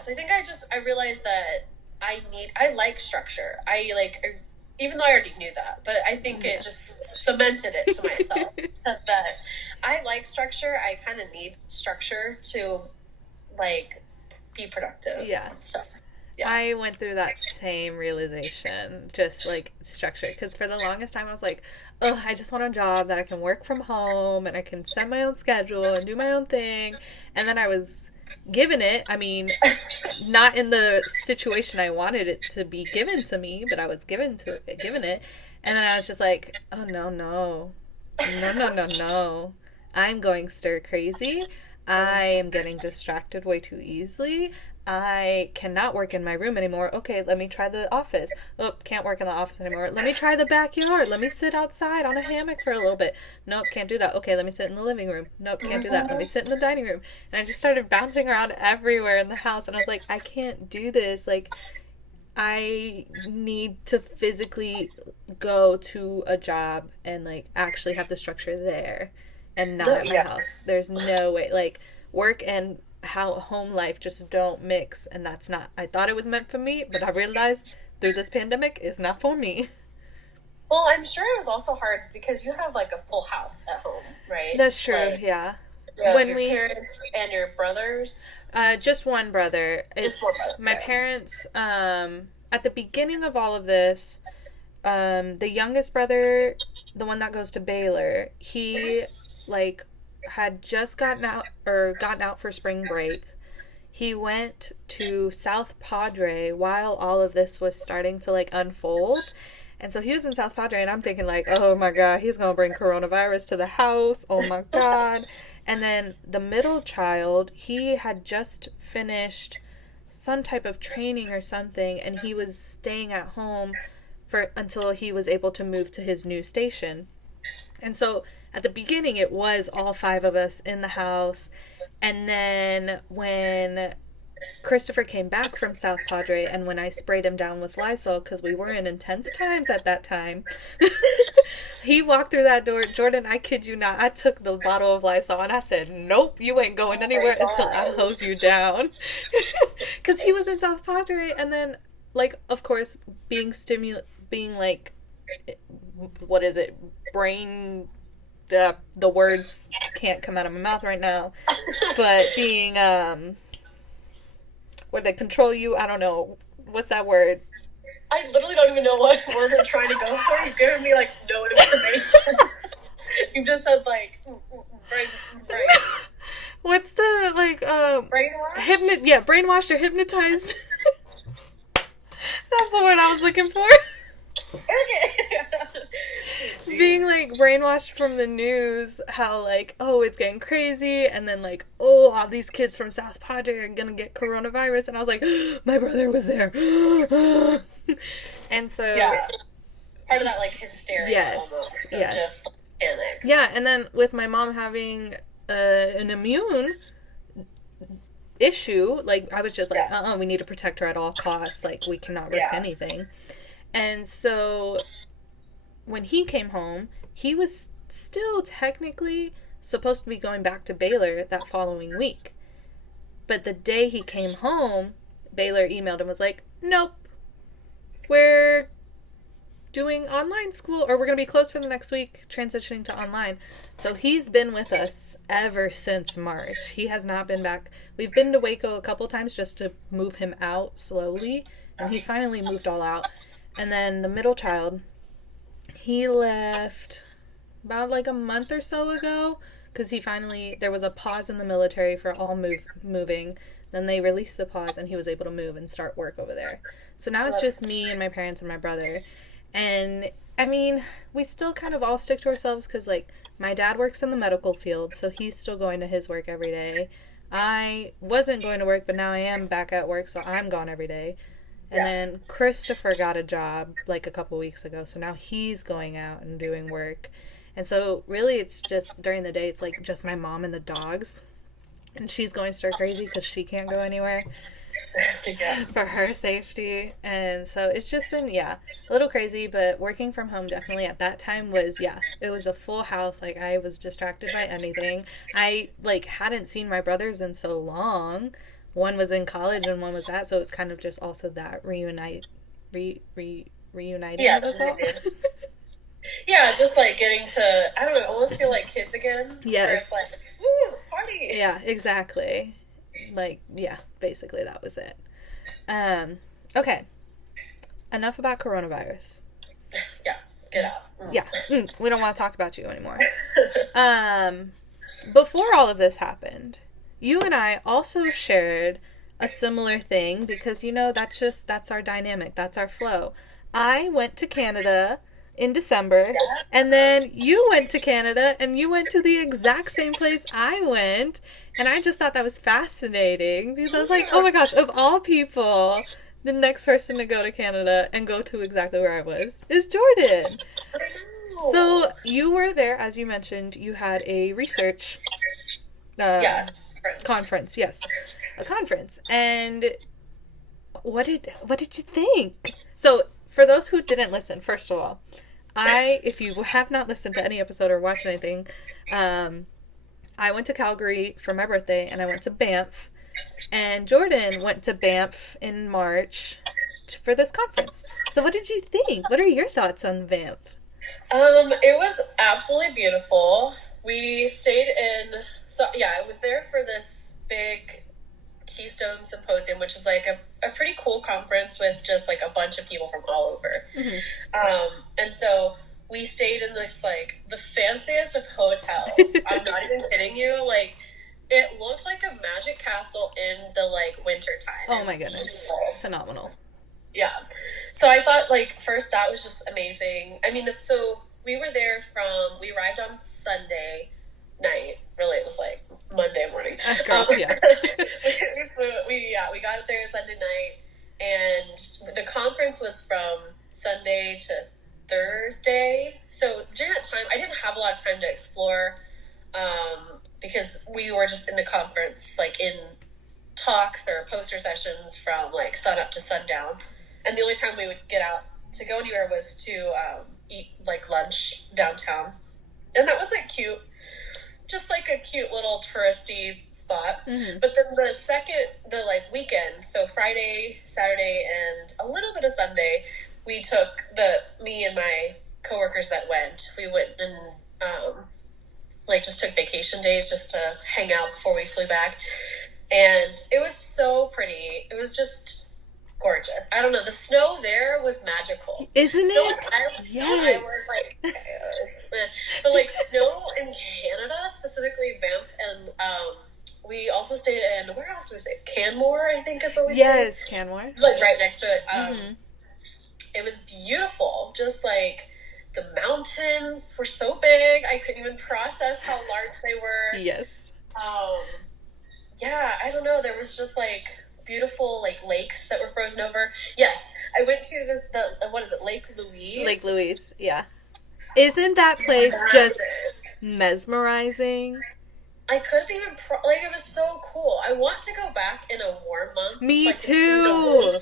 So I think I realized that I like structure. Even though I already knew that, but I think it just cemented it to myself that I like structure. I kind of need structure to like be productive. Yeah. So, I went through that same realization, just like structure, because for the longest time I was like, oh, I just want a job that I can work from home and I can set my own schedule and do my own thing. And then I was given it. I mean, not in the situation I wanted it to be given to me, but I was given it. And then I was just like, oh, no. I'm going stir crazy. I am getting distracted way too easily. I cannot work in my room anymore. Okay, let me try the office. Oh, can't work in the office anymore. Let me try the backyard. Let me sit outside on a hammock for a little bit. Nope, can't do that. Okay, let me sit in the living room. Nope, can't do that. Let me sit in the dining room. And I just started bouncing around everywhere in the house. And I was like, I can't do this. Like, I need to physically go to a job and, like, actually have the structure there and not at my house. There's no way. Like, work and how home life just don't mix, and that's not, I thought it was meant for me, but I realized through this pandemic it's not for me. Well, I'm sure it was also hard because you have like a full house at home, right? That's true. Like, Yeah, when your parents and your brothers, just one brother. My parents, at the beginning of all of this, the youngest brother, the one that goes to Baylor, he like had just gotten out for spring break. He went to South Padre while all of this was starting to like unfold. And so he was in South Padre, and I'm thinking like, oh my God, he's going to bring coronavirus to the house. Oh my God. And then the middle child, he had just finished some type of training or something, and he was staying at home until he was able to move to his new station. And so at the beginning, it was all 5 of us in the house. And then when Christopher came back from South Padre, and when I sprayed him down with Lysol, because we were in intense times at that time, he walked through that door. Jordan, I kid you not, I took the bottle of Lysol and I said, nope, you ain't going anywhere until I hose you down. Because he was in South Padre, and then, like, of course, being like, what is it, brain... the words can't come out of my mouth right now, but being where they control you, I don't know, what's that word? I literally don't even know what word we're trying to go for. You've given me like no information. You just said like brain. What's the like brainwashed? Brainwashed or hypnotized. That's the word I was looking for. Okay. Being like brainwashed from the news, how like, oh, it's getting crazy, and then like, oh, all these kids from South Padre are gonna get coronavirus, and I was like, my brother was there. And so part of that like hysteria, almost of just panic. Yeah, and then with my mom having an immune issue, like I was just like, we need to protect her at all costs, like we cannot risk anything. And so when he came home, he was still technically supposed to be going back to Baylor that following week. But the day he came home, Baylor emailed and was like, nope, we're doing online school, or we're going to be closed for the next week, transitioning to online. So he's been with us ever since March. He has not been back. We've been to Waco a couple times just to move him out slowly, and he's finally moved all out. And then the middle child, he left about like a month or so ago because there was a pause in the military for all moving. Then they released the pause and he was able to move and start work over there. So now it's just me and my parents and my brother. And I mean, we still kind of all stick to ourselves because like my dad works in the medical field, so he's still going to his work every day. I wasn't going to work, but now I am back at work, so I'm gone every day. And then Christopher got a job like a couple weeks ago, so now he's going out and doing work. And so really it's just during the day, it's like just my mom and the dogs. And she's going stir crazy because she can't go anywhere for her safety. And so it's just been, a little crazy, but working from home definitely at that time was, it was a full house. Like I was distracted by anything. I like hadn't seen my brothers in so long. One was in college and one was that, so it was kind of just also that reuniting. Yeah, just like getting to, I don't know, almost feel like kids again. Yes. Where it's like, ooh, it's party. Yeah, exactly. Like, basically that was it. Okay. Enough about coronavirus. Get out. Yeah, we don't want to talk about you anymore. Before all of this happened, you and I also shared a similar thing because, that's our dynamic. That's our flow. I went to Canada in December, and then you went to Canada, and you went to the exact same place I went, And I just thought that was fascinating because I was like, oh Yeah. my gosh, of all people, the next person to go to Canada and go to exactly where I was is Jordan. I So know. you were there, as you mentioned, you had a research um, Yeah. Friends. conference. Yes, a conference. And what did you think? So for those who didn't listen, first of all, if you have not listened to any episode or watched anything, um, I went to Calgary for my birthday, and I went to Banff, and Jordan went to Banff in March for this conference. So what did you think? What are your thoughts on Banff? It was absolutely beautiful. We stayed in, so yeah, I was there for this big Keystone Symposium, which is like a pretty cool conference with just like a bunch of people from all over. And so we stayed in this like the fanciest of hotels. I'm not even kidding you. Like it looked like a magic castle in the like winter time. Oh my goodness, phenomenal. Yeah. So I thought, like, first that was just amazing. I mean, so we were there we arrived on Sunday night. Really, it was like Monday morning. Girl, yeah. We got there Sunday night, and the conference was from Sunday to Thursday. So during that time, I didn't have a lot of time to explore because we were just in the conference, like in talks or poster sessions from like sun up to sundown. And the only time we would get out to go anywhere was to eat like lunch downtown. And that was like cute. Just like a cute little touristy spot. Mm-hmm. But then the like weekend, so Friday, Saturday, and a little bit of Sunday, we took me and my coworkers that we went and like just took vacation days just to hang out before we flew back. And it was so pretty. It was just gorgeous. I don't know. The snow there was magical. Isn't snow it? Yes. I was like, but like snow in Canada, specifically Banff, and we also stayed in, where else did we stay? Canmore, I think is where we stayed. Yes, Canmore. It was like right next to it. It was beautiful. Just like the mountains were so big, I couldn't even process how large they were. Yes. Yeah, I don't know. There was just like beautiful like lakes that were frozen over. Yes, I went to the what is it, Lake Louise? Lake Louise, yeah. Isn't that place just mesmerizing? I couldn't even like it was so cool. I want to go back in a warm month. Me too.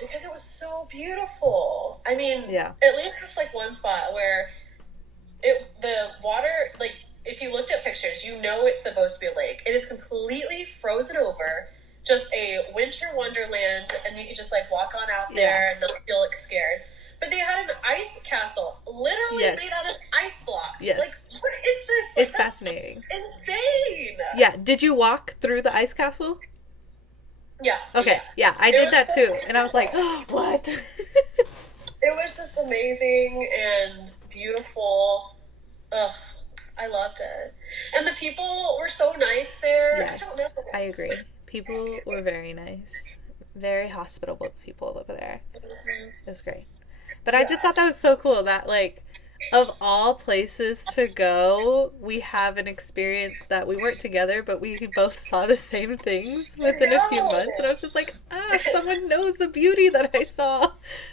Because it was so beautiful. I mean, yeah. At least it's like one spot where the water, like if you looked at pictures, you know it's supposed to be a lake. It is completely frozen over, just a winter wonderland, and you could just like walk on out there and not feel like scared. But they had an ice castle, literally made out of ice blocks. Yes. Like, what is this? Like, it's fascinating. Insane. Yeah. Did you walk through the ice castle? Yeah. Okay. Yeah, I did that too, and I was like, oh, what? It was just amazing and beautiful. Ugh, I loved it. And the people were so nice there. Yes, I don't know. I agree. People were very nice. Very hospitable people over there. It was great. But I just thought that was so cool that, like, of all places to go, we have an experience that we weren't together, but we both saw the same things within a few months. And I was just like, someone knows the beauty that I saw.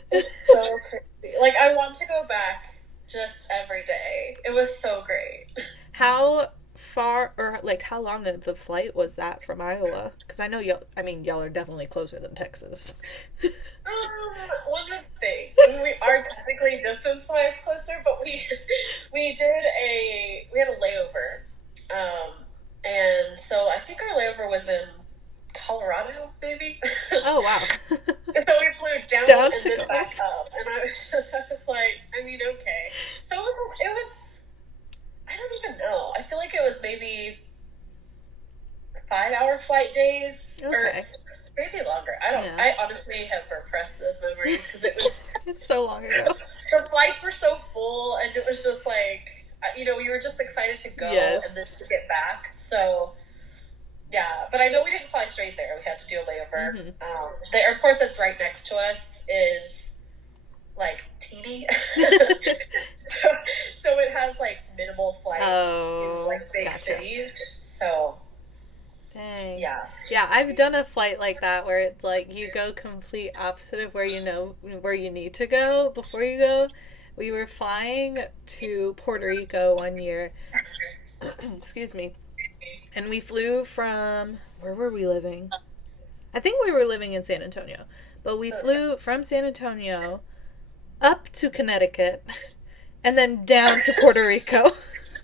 It's so crazy. Like, I want to go back just every day. It was so great. How far, or like how long of the flight was that from Iowa? Because I know y'all are definitely closer than Texas. One of the things, we are technically distance-wise closer, but we had a layover, and so I think our layover was in Colorado, maybe. Oh wow! So we flew down and then back up, and I was like, I mean, okay. So it was. I don't even know. I feel like it was maybe 5-hour flight days, or maybe longer. I honestly have repressed those memories because it was. It's so long ago. The flights were so full, and it was just like, we were just excited to go and then to get back. So, yeah. But I know we didn't fly straight there. We had to do a layover. Mm-hmm. The airport that's right next to us is like teeny. so it has like minimal flights in like big cities. So, Dang. yeah. Yeah, I've done a flight like that where it's like you go complete opposite of where you know where you need to go before you go. We were flying to Puerto Rico one year. Excuse me. And we flew from where were we living? I think we were living in San Antonio. But we flew from San Antonio up to Connecticut and then down to Puerto Rico.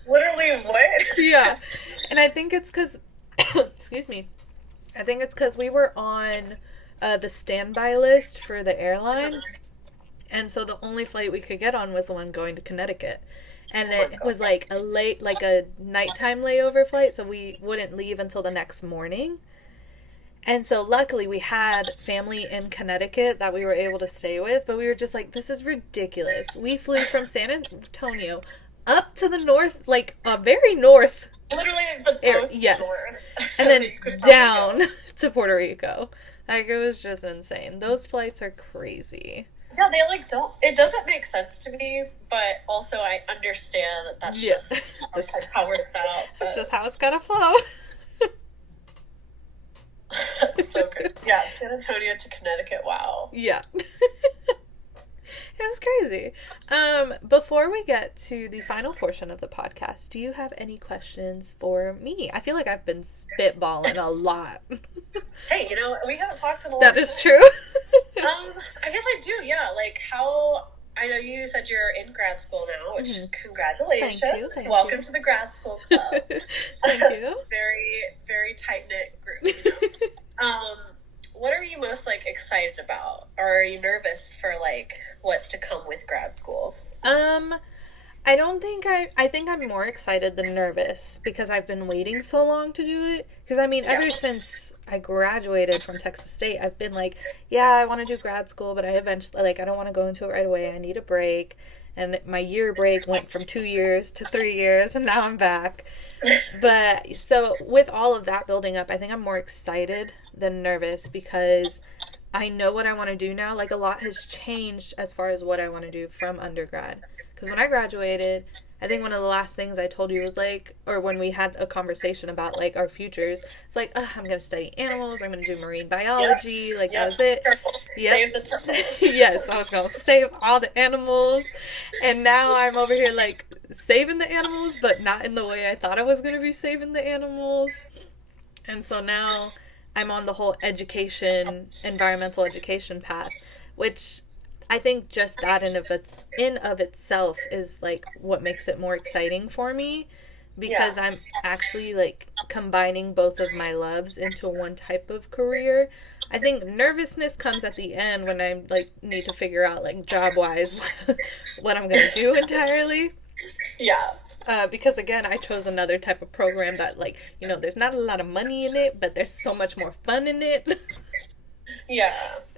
Literally, what? Yeah. And I think it's because, excuse me, I think it's because we were on the standby list for the airline. And so the only flight we could get on was the one going to Connecticut. And it was like a nighttime layover flight, so we wouldn't leave until the next morning. And so luckily we had family in Connecticut that we were able to stay with, but we were just like, this is ridiculous. We flew from San Antonio up to the north, like a very north. Literally the most yes. north. And then down to Puerto Rico. Like, it was just insane. Those flights are crazy. Yeah, they like don't. It doesn't make sense to me, but also I understand that that's just sometimes how it works out. That's just how it's gotta flow. That's so good. Yeah, San Antonio to Connecticut. Wow. Yeah. It was crazy. Before we get to the final portion of the podcast, do you have any questions for me? I feel like I've been spitballing a lot. Hey, we haven't talked in a long That time. is true. I guess I do, yeah. Like, how... I know you said you're in grad school now, which congratulations. Thank Welcome you. to the grad school club. Thank you. Very, very tight-knit group, what are you most, excited about? Or are you nervous for, what's to come with grad school? I don't think I think I'm more excited than nervous because I've been waiting so long to do it. Because, ever since I graduated from Texas State, I've been like, yeah, I want to do grad school, but I eventually, I don't want to go into it right away. I need a break. And my year break went from 2 years to 3 years, and now I'm back. But, so, with all of that building up, I think I'm more excited than nervous because I know what I want to do now. A lot has changed as far as what I want to do from undergrad. Because when I graduated, I think one of the last things I told you was or when we had a conversation about our futures, it's I'm going to study animals, I'm going to do marine biology, that was it. Yep. Save the turtles. Yes, I was going to save all the animals. And now I'm over here saving the animals, but not in the way I thought I was going to be saving the animals. And so now I'm on the whole environmental education path, which I think just that in of itself is what makes it more exciting for me because I'm actually combining both of my loves into one type of career. I think nervousness comes at the end when I need to figure out job wise what I'm gonna do entirely. Yeah. Because again, I chose another type of program that there's not a lot of money in it, but there's so much more fun in it. Yeah.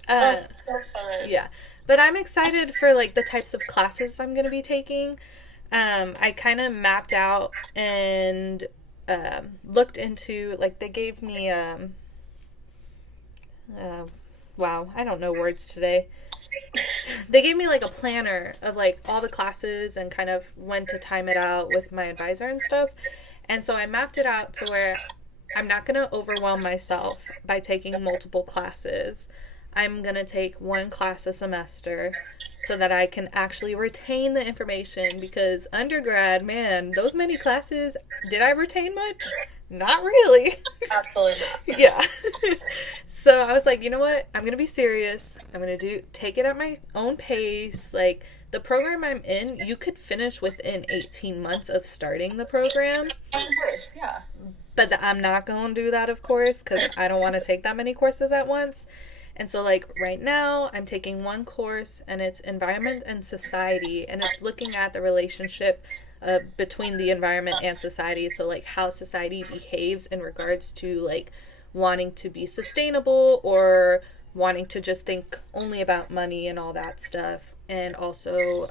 It's so fun. Yeah. But I'm excited for the types of classes I'm going to be taking. I kind of mapped out and looked into they gave me wow, I don't know words today. They gave me a planner of all the classes and kind of when to time it out with my advisor and stuff. And so I mapped it out to where I'm not going to overwhelm myself by taking multiple classes. I'm going to take one class a semester so that I can actually retain the information because undergrad, man, those many classes, did I retain much? Not really. Absolutely not. Yeah. So I was like, you know what? I'm going to be serious. I'm going to take it at my own pace. The program I'm in, you could finish within 18 months of starting the program. Of course, yeah. But I'm not going to do that, of course, because I don't want to take that many courses at once. And so, right now, I'm taking one course, and it's Environment and Society, and it's looking at the relationship between the environment and society. So, how society behaves in regards to, wanting to be sustainable or wanting to just think only about money and all that stuff. And also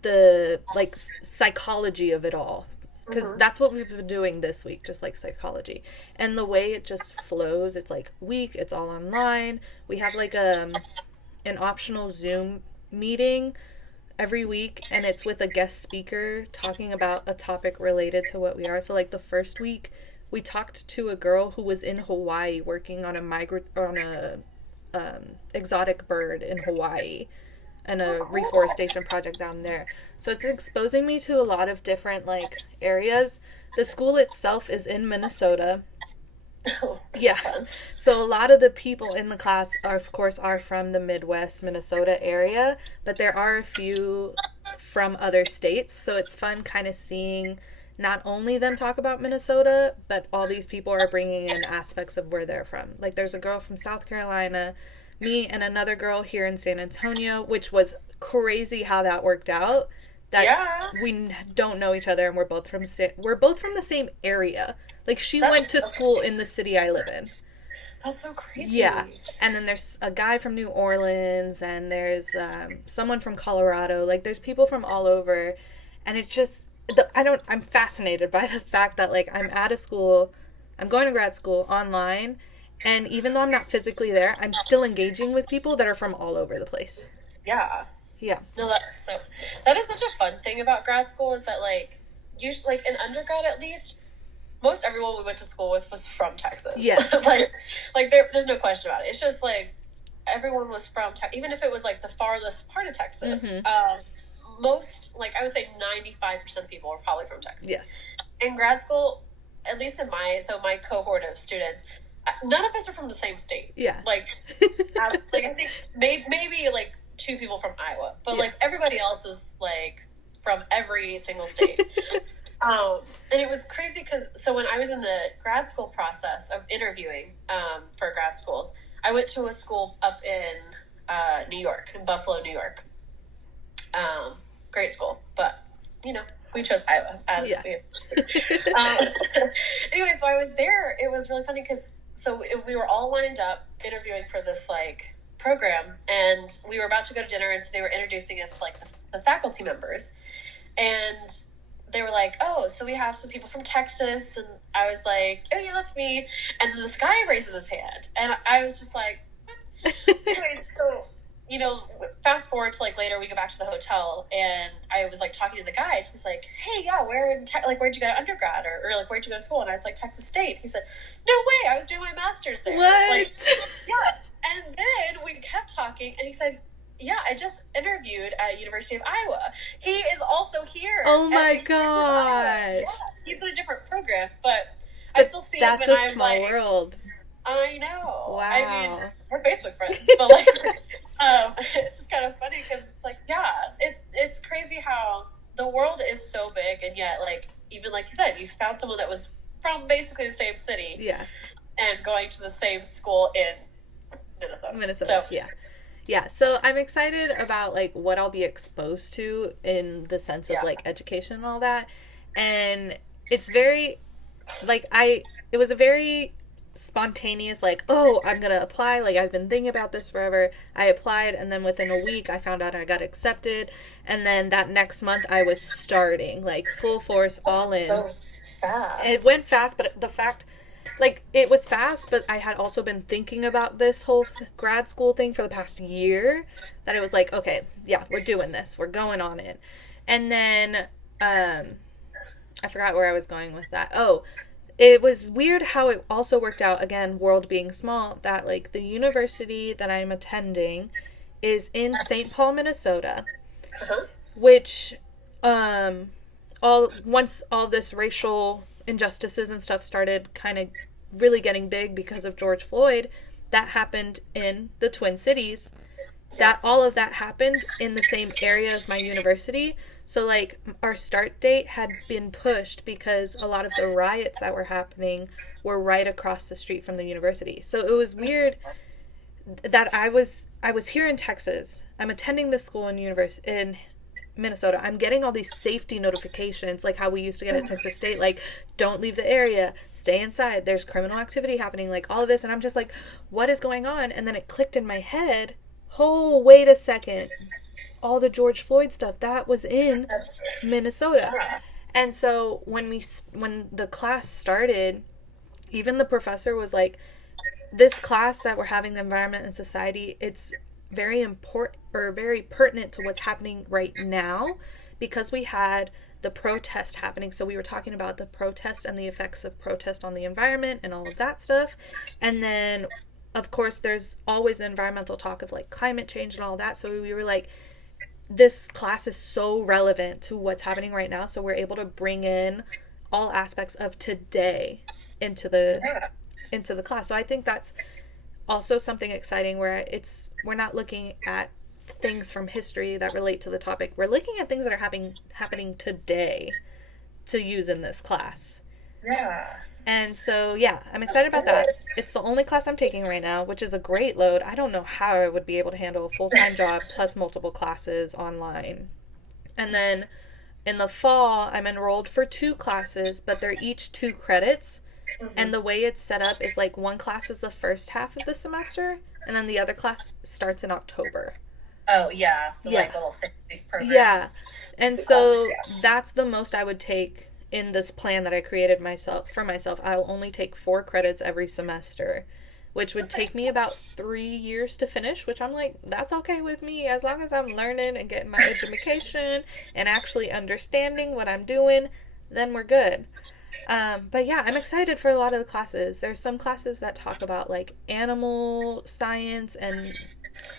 the, psychology of it all. Because that's what we've been doing this week, just psychology. And the way it just flows, it's week, it's all online. We have an optional Zoom meeting every week, and it's with a guest speaker talking about a topic related to what we are. So like the first week, we talked to a girl who was in Hawaii working on a exotic bird in Hawaii and a reforestation project down there. So it's exposing me to a lot of different like areas. The school itself is in Minnesota. Yeah. Fun. So a lot of the people in the class are, of course, are from the Midwest Minnesota area, but there are a few from other states. So it's fun kind of seeing not only them talk about Minnesota, but all these people are bringing in aspects of where they're from. Like there's a girl from South Carolina, me and another girl here in San Antonio, which was crazy how that worked out. That we don't know each other, and we're both from the same area. Like she went to school in the city I live in. That's so crazy. Yeah, and then there's a guy from New Orleans, and there's someone from Colorado. Like there's people from all over, and it's just I'm fascinated by the fact that like I'm at a school, I'm going to grad school online, and even though I'm not physically there, I'm still engaging with people that are from all over the place. Yeah. Yeah. No, that is such a fun thing about grad school is that like usually like in undergrad at least most everyone we went to school with was from Texas. Yes. like there's no question about it. It's just like everyone was from even if it was like the farthest part of Texas. Most like I would say 95% of people were probably from Texas. Yes. In grad school, at least in my cohort of students, none of us are from the same state. Yeah. Like I think maybe like 2 people from Iowa, but like everybody else is like from every single state. And it was crazy because so when I was in the grad school process of interviewing for grad schools, I went to a school up in New York, in Buffalo, New York. Great school, but you know we chose Iowa as. Yeah. Anyway, so I was there. It was really funny because we were all lined up interviewing for this like program, and we were about to go to dinner, and so they were introducing us to like the faculty members, and they were like, oh, so we have some people from Texas, and I was like, oh yeah, that's me, and then this guy raises his hand, and I was just like, what? Anyway, so you know, fast forward to like later, we go back to the hotel, and I was like talking to the guy, and he's like, hey, yeah, where'd you go to undergrad, or like where'd you go to school? And I was like, Texas State. He said, no way, I was doing my master's there. What? Like, yeah. And then we kept talking, and he said, yeah, I just interviewed at University of Iowa. He is also here. Oh my god. Yeah. He's in a different program, but I still see him, and that's I'm a small world. I know. Wow. I mean, we're Facebook friends, but like, it's just kind of funny because it's like, yeah, it's crazy how the world is so big, and yet, like, even like you said, you found someone that was from basically the same city. Yeah. And going to the same school in Minnesota. So, yeah, so I'm excited about like what I'll be exposed to in the sense of like education and all that, and it's very like it was a very spontaneous like, oh, I'm gonna apply, like I've been thinking about this forever. I applied, and then within a week I found out I got accepted, and then that next month I was starting like full force, all in. So fast. It went fast, but the fact like it was fast, but I had also been thinking about this whole grad school thing for the past year, that it was like, okay, yeah, we're doing this, we're going on it. And then I forgot where I was going with that. Oh, it was weird how it also worked out, again, world being small, that like the university that I'm attending is in St. Paul, Minnesota, which once all this racial injustices and stuff started kind of really getting big because of George Floyd, that happened in the Twin Cities. That all of that happened in the same area as my university. So like our start date had been pushed because a lot of the riots that were happening were right across the street from the university. So it was weird that I was here in Texas. I'm attending this school in Minnesota. I'm getting all these safety notifications, like how we used to get at Texas State, like don't leave the area, stay inside, there's criminal activity happening, like all of this, and I'm just like, what is going on? And then it clicked in my head, oh, wait a second, all the George Floyd stuff, that was in Minnesota. And so when the class started, even the professor was like, this class that we're having, the environment and society, it's very important or very pertinent to what's happening right now, because we had the protest happening. So we were talking about the protest and the effects of protest on the environment and all of that stuff. And then, of course, there's always the environmental talk of like climate change and all that. So we were like, this class is so relevant to what's happening right now. So we're able to bring in all aspects of today into the class. So I think that's also something exciting, where we're not looking at things from history that relate to the topic. We're looking at things that are happening today to use in this class. Yeah. And so, yeah, I'm excited about that. It's the only class I'm taking right now, which is a great load. I don't know how I would be able to handle a full-time job plus multiple classes online. And then in the fall, I'm enrolled for 2 classes, but they're each 2 credits. And the way it's set up is like one class is the first half of the semester, and then the other class starts in October. Oh, yeah. Like little 6-week programs. Yeah. And so that's the most I would take in this plan that I created for myself. I'll only take 4 credits every semester, which would take me about 3 years to finish, which I'm like, that's okay with me, as long as I'm learning and getting my education and actually understanding what I'm doing, then we're good. But yeah, I'm excited for a lot of the classes. There's some classes that talk about like animal science and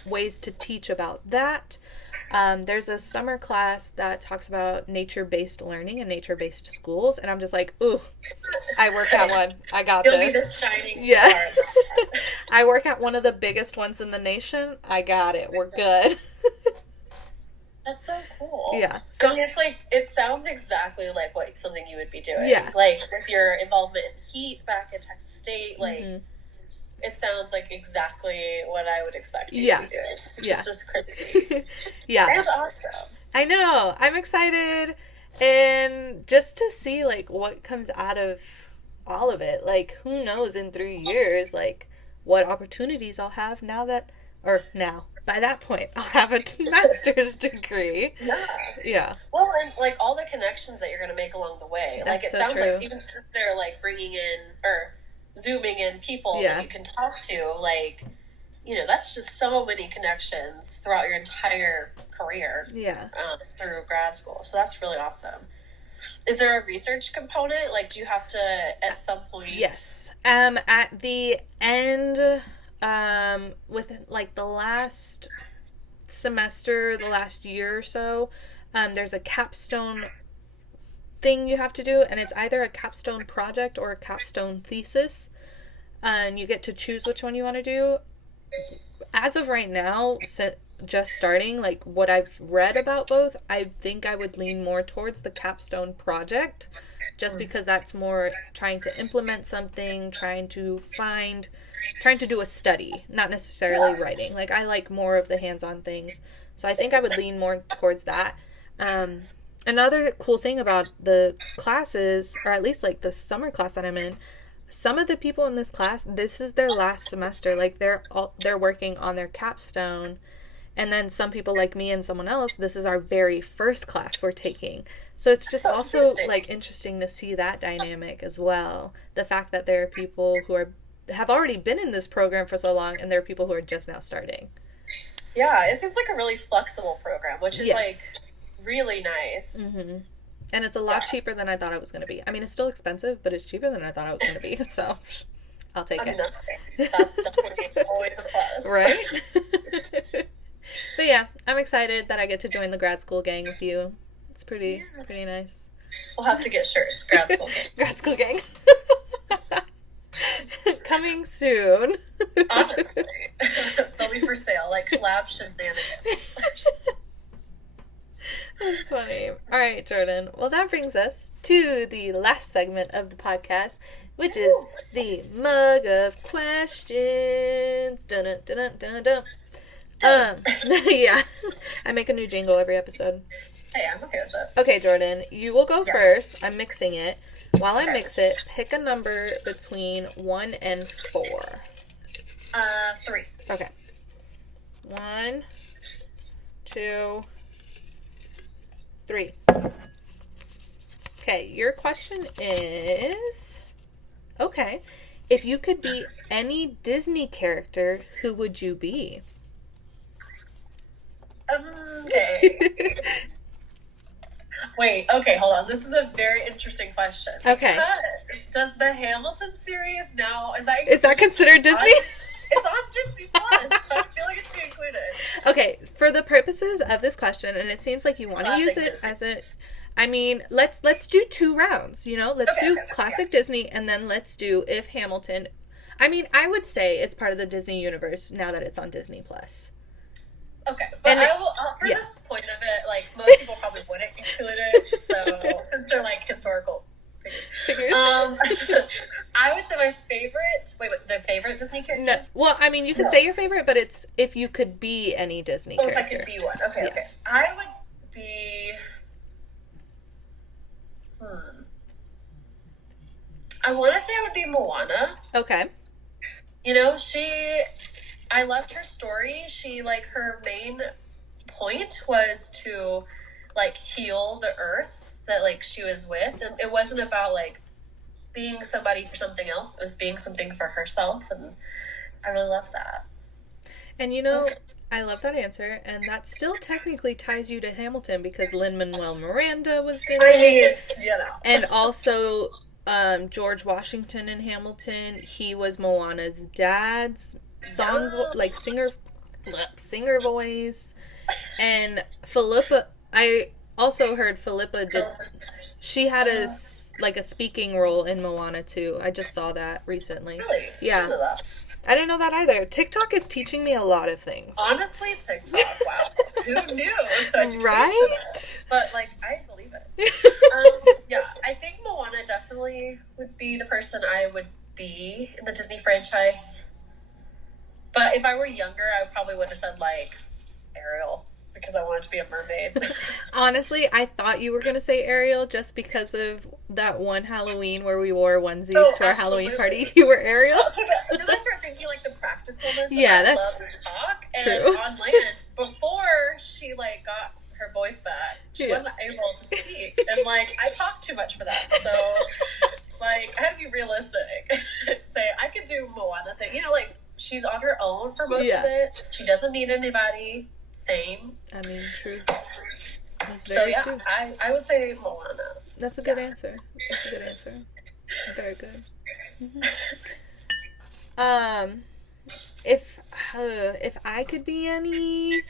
ways to teach about that. There's a summer class that talks about nature-based learning and nature-based schools, and I'm just like, ooh, I work at one. I got You'll this. Be the shining star. I work at one of the biggest ones in the nation. I got it. We're good. That's so cool. Yeah. So, I mean, it's like, it sounds exactly like what something you would be doing. Yeah. Like, with your involvement in heat back in Texas State, like, it sounds like exactly what I would expect you to be doing. It's just crazy. Yeah. That's awesome. I know. I'm excited. And just to see, like, what comes out of all of it. Like, who knows in 3 years, like, what opportunities I'll have by that point, I'll have a master's degree. Yeah. Well, and like all the connections that you're going to make along the way. That's like it so sounds true. like even since they're like bringing in or zooming in people that you can talk to, like, you know, that's just so many connections throughout your entire career. Yeah. Through grad school. So that's really awesome. Is there a research component? Like, do you have to at some point? Yes. At the end. With like the last semester, the last year or so, there's a capstone thing you have to do, and it's either a capstone project or a capstone thesis, and you get to choose which one you want to do. As of right now, just starting, like what I've read about both, I think I would lean more towards the capstone project, just because that's more trying to implement something, trying to do a study, not necessarily writing. Like, I like more of the hands-on things. So I think I would lean more towards that. Another cool thing about the classes, or at least like the summer class that I'm in, some of the people in this class, this is their last semester. Like, they're working on their capstone. And then some people like me and someone else, this is our very first class we're taking. So it's just also like interesting to see that dynamic as well. The fact that there are people who have already been in this program for so long, and there are people who are just now starting. Yeah, it seems like a really flexible program, which is like really nice. Mm-hmm. And it's a lot cheaper than I thought it was going to be. I mean, it's still expensive, but it's cheaper than I thought it was going to be. So I'll take it. That's definitely always a plus. Right? But yeah, I'm excited that I get to join the grad school gang with you. It's pretty nice. We'll have to get shirts. Grad school gang. Grad school gang. Coming soon. Honestly. They'll be for sale, like collab shenanigans. That's funny. All right, Jordan. Well, that brings us to the last segment of the podcast, which is the mug of questions. Dun dun dun dun dun. Yeah. I make a new jingle every episode. Hey, I'm okay with that. Okay, Jordan, you will go first. I'm mixing it. While I mix it, pick a number between 1 and 4. 3. Okay. 1, 2, 3. Okay, your question is... Okay. If you could be any Disney character, who would you be? Okay. Wait, okay, hold on. This is a very interesting question. Okay. Because does the Hamilton series now, is that considered Disney? It's on Disney Plus, so I feel like it should be included. Okay, for the purposes of this question, and it seems like you want to use it Disney. as a, I mean, let's do 2 rounds, you know? Let's do classic Disney, and then let's do if Hamilton. I mean, I would say it's part of the Disney universe now that it's on Disney Plus. Okay, but for this point of it, like, most people probably wouldn't include it, so, since they're, like, historical figures. I would say my favorite, the favorite Disney character? No, well, I mean, you can say your favorite, but it's if you could be any Disney character. If I could be one. Okay, yes. Okay. I would be, I want to say I would be Moana. Okay. You know, I loved her story. She, like, her main point was to, like, heal the earth that, like, she was with. And it wasn't about, like, being somebody for something else. It was being something for herself. And I really loved that. And, you know, I love that answer. And that still technically ties you to Hamilton because Lin-Manuel Miranda was in it. I mean, you know. And also, George Washington in Hamilton, he was Moana's dad's singer voice. And Philippa, I also heard Philippa she had a speaking role in Moana too. I just saw that recently. Really? Yeah. I didn't know that either. TikTok is teaching me a lot of things. Honestly, TikTok, wow. Who knew? Such right? But, like, I believe it. Yeah, I think Moana definitely would be the person I would be in the Disney franchise. But if I were younger, I probably would have said, like, Ariel, because I wanted to be a mermaid. Honestly, I thought you were going to say Ariel just because of that one Halloween where we wore onesies to our Halloween party. You were Ariel? And then I started thinking, like, the practicalness yeah, of that's love and talk. And true. On land, before she, like, got her voice back, she wasn't able to speak. And, like, I talked too much for that. So, like, I had to be realistic. Say, I could do Moana thing. You know, like, she's on her own for most of it. She doesn't need anybody. Same. I mean, true. So, yeah, true. I would say Moana. That's a good answer. That's a good answer. Very good. Mm-hmm. If I could be any,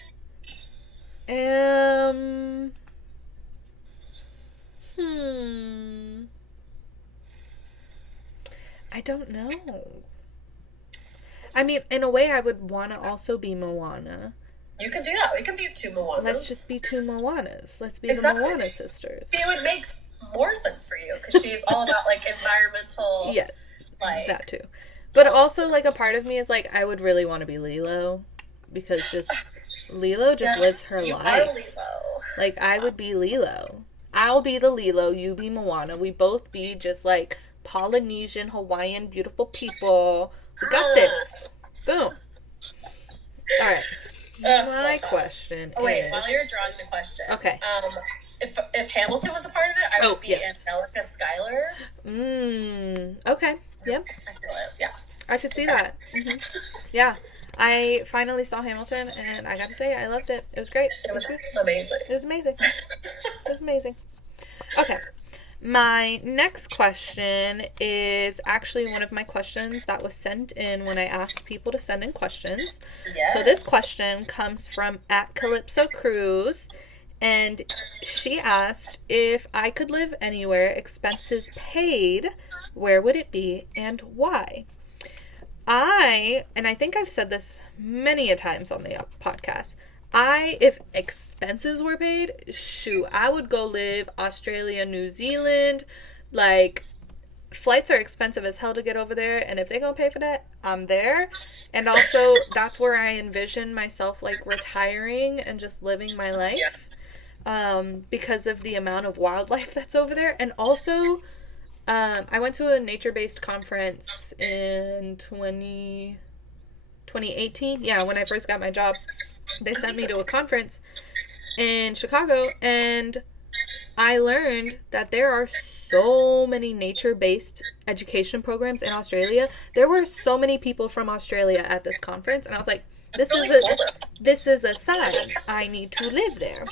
I don't know. I mean, in a way, I would want to also be Moana. You can do that. We can be 2 Moanas. Let's just be 2 Moanas. Let's be the Moana sisters. It would make more sense for you because she's all about, like, environmental. Yes, like that too. But also, like, a part of me is like, I would really want to be Lilo because Lilo just lives her life. Are Lilo. Like, I would be Lilo. I'll be the Lilo. You be Moana. We both be just like Polynesian, Hawaiian, beautiful people. We got this. Boom. All right. My question is... Wait, while you're drawing the question. Okay. If Hamilton was a part of it, I would be Angelica Schuyler. Okay. Yep. I feel it. Yeah. I could see that. Mm-hmm. Yeah. I finally saw Hamilton, and I gotta say, I loved it. It was great. It was amazing. It was amazing. It was amazing. Okay. My next question is actually one of my questions that was sent in when I asked people to send in questions. Yes. So this question comes from @CalypsoCruz, and she asked, if I could live anywhere, expenses paid, where would it be and why? I think I've said this many a times on the podcast, if expenses were paid, shoot, I would go live Australia, New Zealand. Like, flights are expensive as hell to get over there, and if they're gonna pay for that, I'm there. And also, that's where I envision myself, like, retiring and just living my life, because of the amount of wildlife that's over there. And also, I went to a nature-based conference in 2018. Yeah, when I first got my job. They sent me to a conference in Chicago, and I learned that there are so many nature-based education programs in Australia. There were so many people from Australia at this conference, and I was like, This really is a cool, though. this is a sign. I need to live there.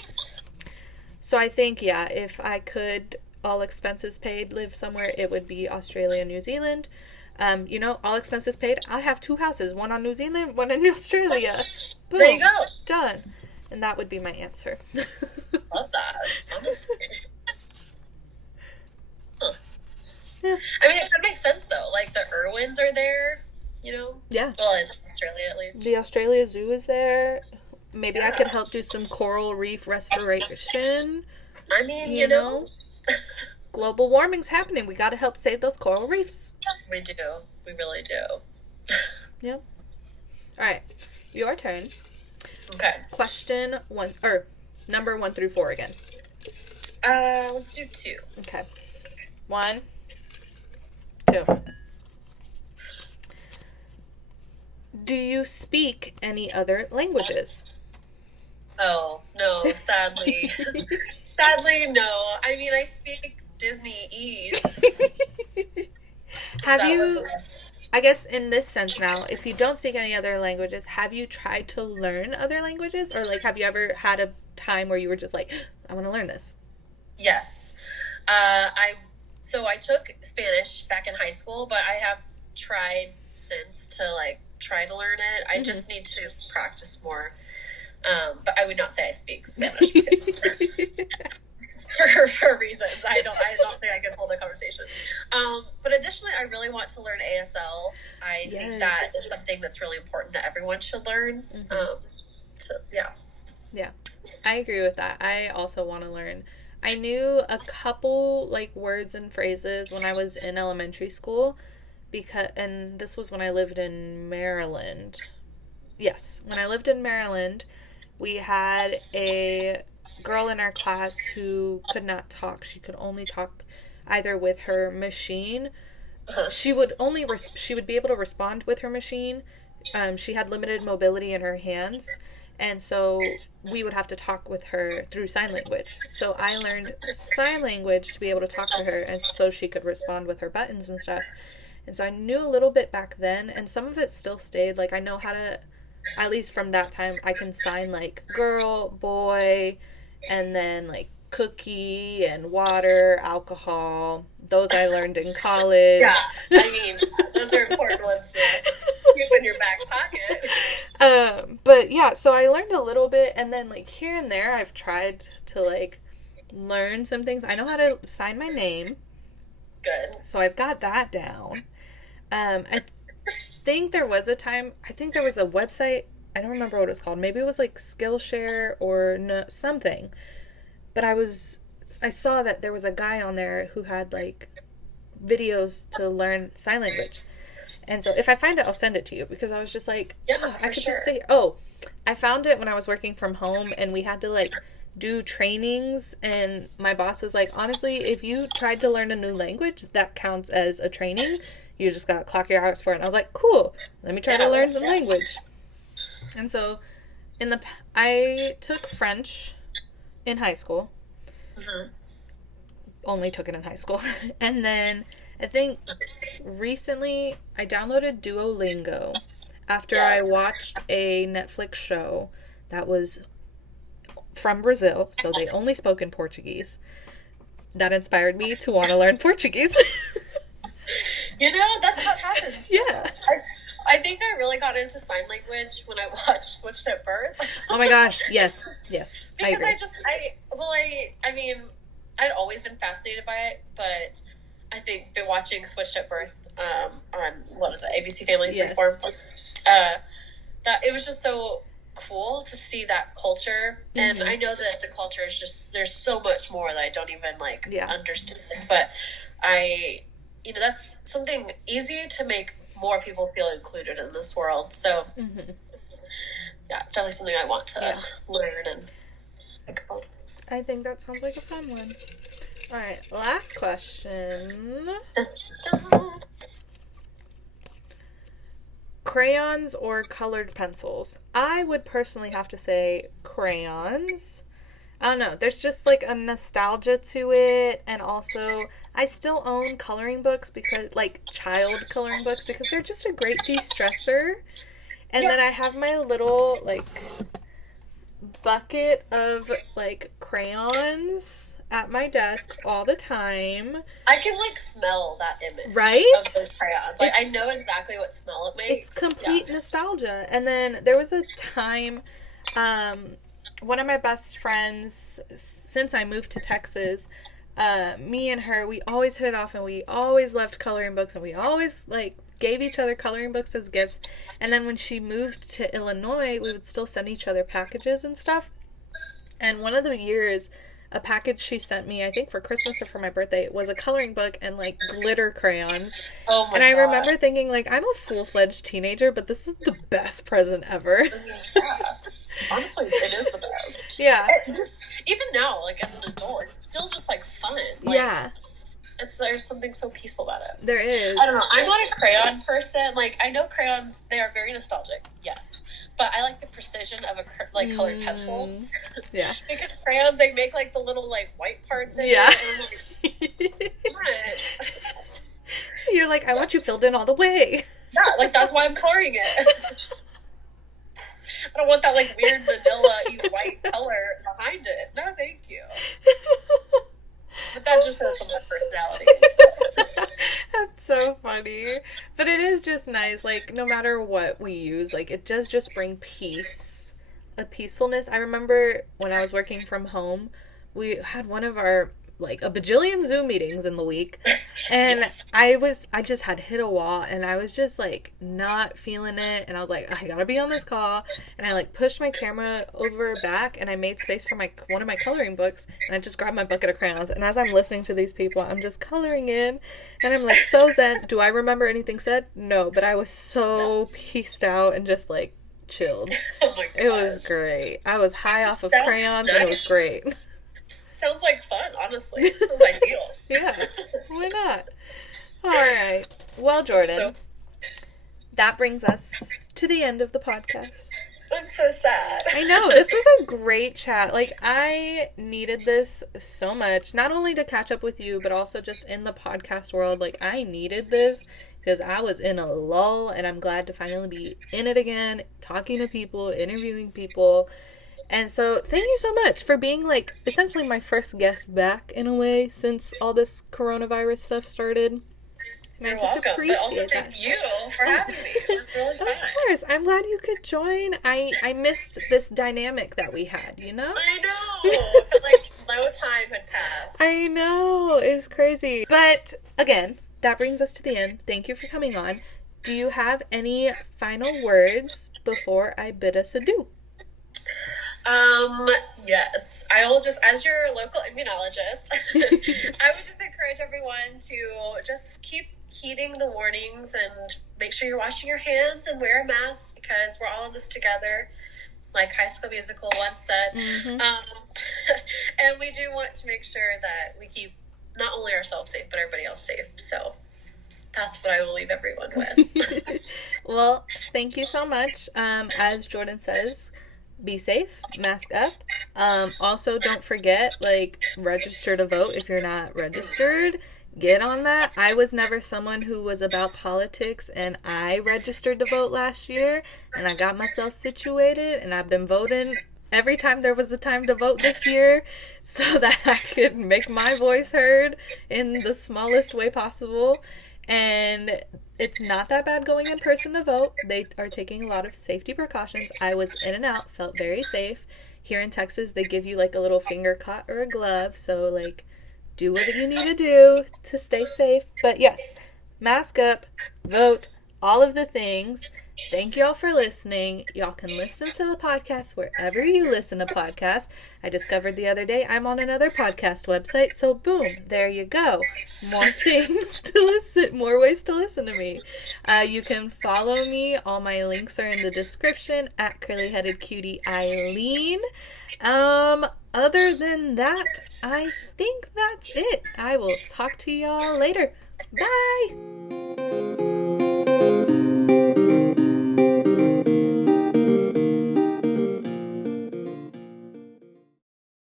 So I think, yeah, if I could, all expenses paid, live somewhere, it would be Australia, New Zealand. All expenses paid, I'd have 2 houses, one on New Zealand, one in Australia. Boom. There you go. Done. And that would be my answer. Love that. Honestly. Huh. Yeah. I mean, it could make sense, though. Like, the Irwins are there, Yeah. Well, in Australia, at least. The Australia Zoo is there. Maybe I Yeah. could help do some coral reef restoration. I mean, Global warming's happening. We got to help save those coral reefs. we do. We really do. Yep. All right. Your turn. Okay. Question 1, or number 1 through 4 again. Let's do 2. Okay. 1, 2. Do you speak any other languages? Oh, no, sadly. Sadly, no. I mean, I speak Disney-ese. Have you, I guess in this sense now, if you don't speak any other languages, have you tried to learn other languages? Or, like, have you ever had a time where you were just like, I want to learn this? Yes. So I took Spanish back in high school, but I have tried since to, like, try to learn it. I just need to practice more. But I would not say I speak Spanish for reasons. I don't think I can hold a conversation. But additionally, I really want to learn ASL. I think that is something that's really important that everyone should learn. Yeah, I agree with that. I also want to learn. I knew a couple, like, words and phrases when I was in elementary school, and this was when I lived in Maryland. Yes, when I lived in Maryland, we had a girl in our class who could not talk. She could only talk either with her machine. She would be able to respond with her machine. She had limited mobility in her hands, and so we would have to talk with her through sign language. So I learned sign language to be able to talk to her, and so she could respond with her buttons and stuff. And so I knew a little bit back then, and some of it still stayed. Like, I know how to, at least from that time, I can sign, like, girl, boy, and then, like, cookie and water, alcohol. Those I learned in college. Yeah, I mean, those are important ones to keep in your back pocket. But, yeah, so I learned a little bit, and then, like, here and there, I've tried to, like, learn some things. I know how to sign my name. Good. So I've got that down. I think there was a time, I think there was a website, I don't remember what it was called. Maybe it was like Skillshare or something. But I saw that there was a guy on there who had, like, videos to learn sign language. And so if I find it, I'll send it to you, because I was just like, I could just say, I found it when I was working from home, and we had to, like, do trainings, and my boss is like, honestly, if you tried to learn a new language, that counts as a training. You just gotta clock your hours for it. And I was like, cool, let me try to learn some language. And so I took French in high school. Only took it in high school. And then I think recently I downloaded Duolingo after I watched a Netflix show that was from Brazil, so they only spoke in Portuguese. That inspired me to want to learn Portuguese. That's how it happens. Yeah. I think I really got into sign language when I watched Switched at Birth. Oh my gosh, yes. Because I agree. I mean, I'd always been fascinated by it, but I think been watching Switched at Birth on, what is it, ABC Family Freeform, that it was just so cool to see that culture. And I know that the culture is just, there's so much more that I don't even understand, but that's something easy to make more people feel included in this world. So it's definitely something I want to learn and think about. I think that sounds like a fun one. All right, last question. Crayons or colored pencils? I would personally have to say crayons. I don't know. There's just, like, a nostalgia to it. And also, I still own coloring books, because, like, child coloring books, because they're just a great de-stressor. And then I have my little, like, bucket of, like, crayons at my desk all the time. I can, like, smell that image. Right? Of those crayons. Like, I know exactly what smell it makes. It's complete nostalgia. And then there was a time, one of my best friends, since I moved to Texas, me and her, we always hit it off, and we always loved coloring books, and we always, like, gave each other coloring books as gifts. And then when she moved to Illinois, we would still send each other packages and stuff. And one of the years, a package she sent me, I think for Christmas or for my birthday, was a coloring book and, like, glitter crayons. Oh my And I God. remember thinking, like, I'm a full-fledged teenager, but this is the best present ever. Yeah. Honestly, it is the best. Yeah. Even now, like, as an adult, it's still just, like, fun. Like, Yeah. There's something so peaceful about it. There is. I don't know. I'm not a crayon person. Like, I know crayons, they are very nostalgic, yes. But I like the precision of a, like, colored pencil. Yeah. Because crayons, they make, like, the little, like, white parts in Yeah. it. Like, what? You're like, I want you filled in all the way. Yeah, like, that's why I'm coloring it. I don't want that, like, weird vanilla-y white color behind it. No, thank you. But that just shows some of my personality. That's so funny. But it is just nice, like, no matter what we use, like, it does just bring peace, a peacefulness. I remember when I was working from home, we had one of our, like, a bajillion Zoom meetings in the week, and Yes. I just had hit a wall, and I was just, like, not feeling it, and I was like, I gotta be on this call, and I, like, pushed my camera over back, and I made space for one of my coloring books, and I just grabbed my bucket of crayons, and as I'm listening to these people, I'm just coloring in, and I'm, like, so zen. Do I remember anything said? No, but I was so pieced out and just, like, chilled. Oh my gosh. It was great. I was high off of Sounds crayons, and it was nice. great. Sounds like fun, honestly. Sounds ideal. Yeah, why not? All right. Well, Jordan, that brings us to the end of the podcast. I'm so sad. I know, this was a great chat. Like, I needed this so much, not only to catch up with you, but also just in the podcast world. Like, I needed this because I was in a lull, and I'm glad to finally be in it again, talking to people, interviewing people. And so, thank you so much for being, like, essentially my first guest back, in a way, since all this coronavirus stuff started. And You're I just welcome. appreciate But also that. thank you for having me. It was really fun. Of course. I'm glad you could join. I missed this dynamic that we had, you know? I know. I felt like no time had passed. I know. It was crazy. But, again, that brings us to the end. Thank you for coming on. Do you have any final words before I bid us adieu? Yes. I will just, as your local immunologist, I would just encourage everyone to just keep heeding the warnings and make sure you're washing your hands and wear a mask because we're all in this together, like High School Musical once said. Mm-hmm. And we do want to make sure that we keep not only ourselves safe, but everybody else safe. So that's what I will leave everyone with. Well, thank you so much. As Jordan says, be safe, mask up. Also, don't forget, like, register to vote if you're not registered. Get on that. I was never someone who was about politics, and I registered to vote last year, and I got myself situated, and I've been voting every time there was a time to vote this year so that I could make my voice heard in the smallest way possible. And it's not that bad going in person to vote. They are taking a lot of safety precautions. I was in and out, felt very safe. Here in Texas, they give you, like, a little finger cut or a glove, so, like, do what you need to do to stay safe. But yes, mask up, vote, all of the things. Thank y'all for listening. Y'all can listen to the podcast wherever you listen to podcasts. I discovered the other day I'm on another podcast website, so boom, there you go. More things to listen, more ways to listen to me. You can follow me. All my links are in the description at Curlyheadedcutieeileen. Other than that, I think that's it. I will talk to y'all later. Bye!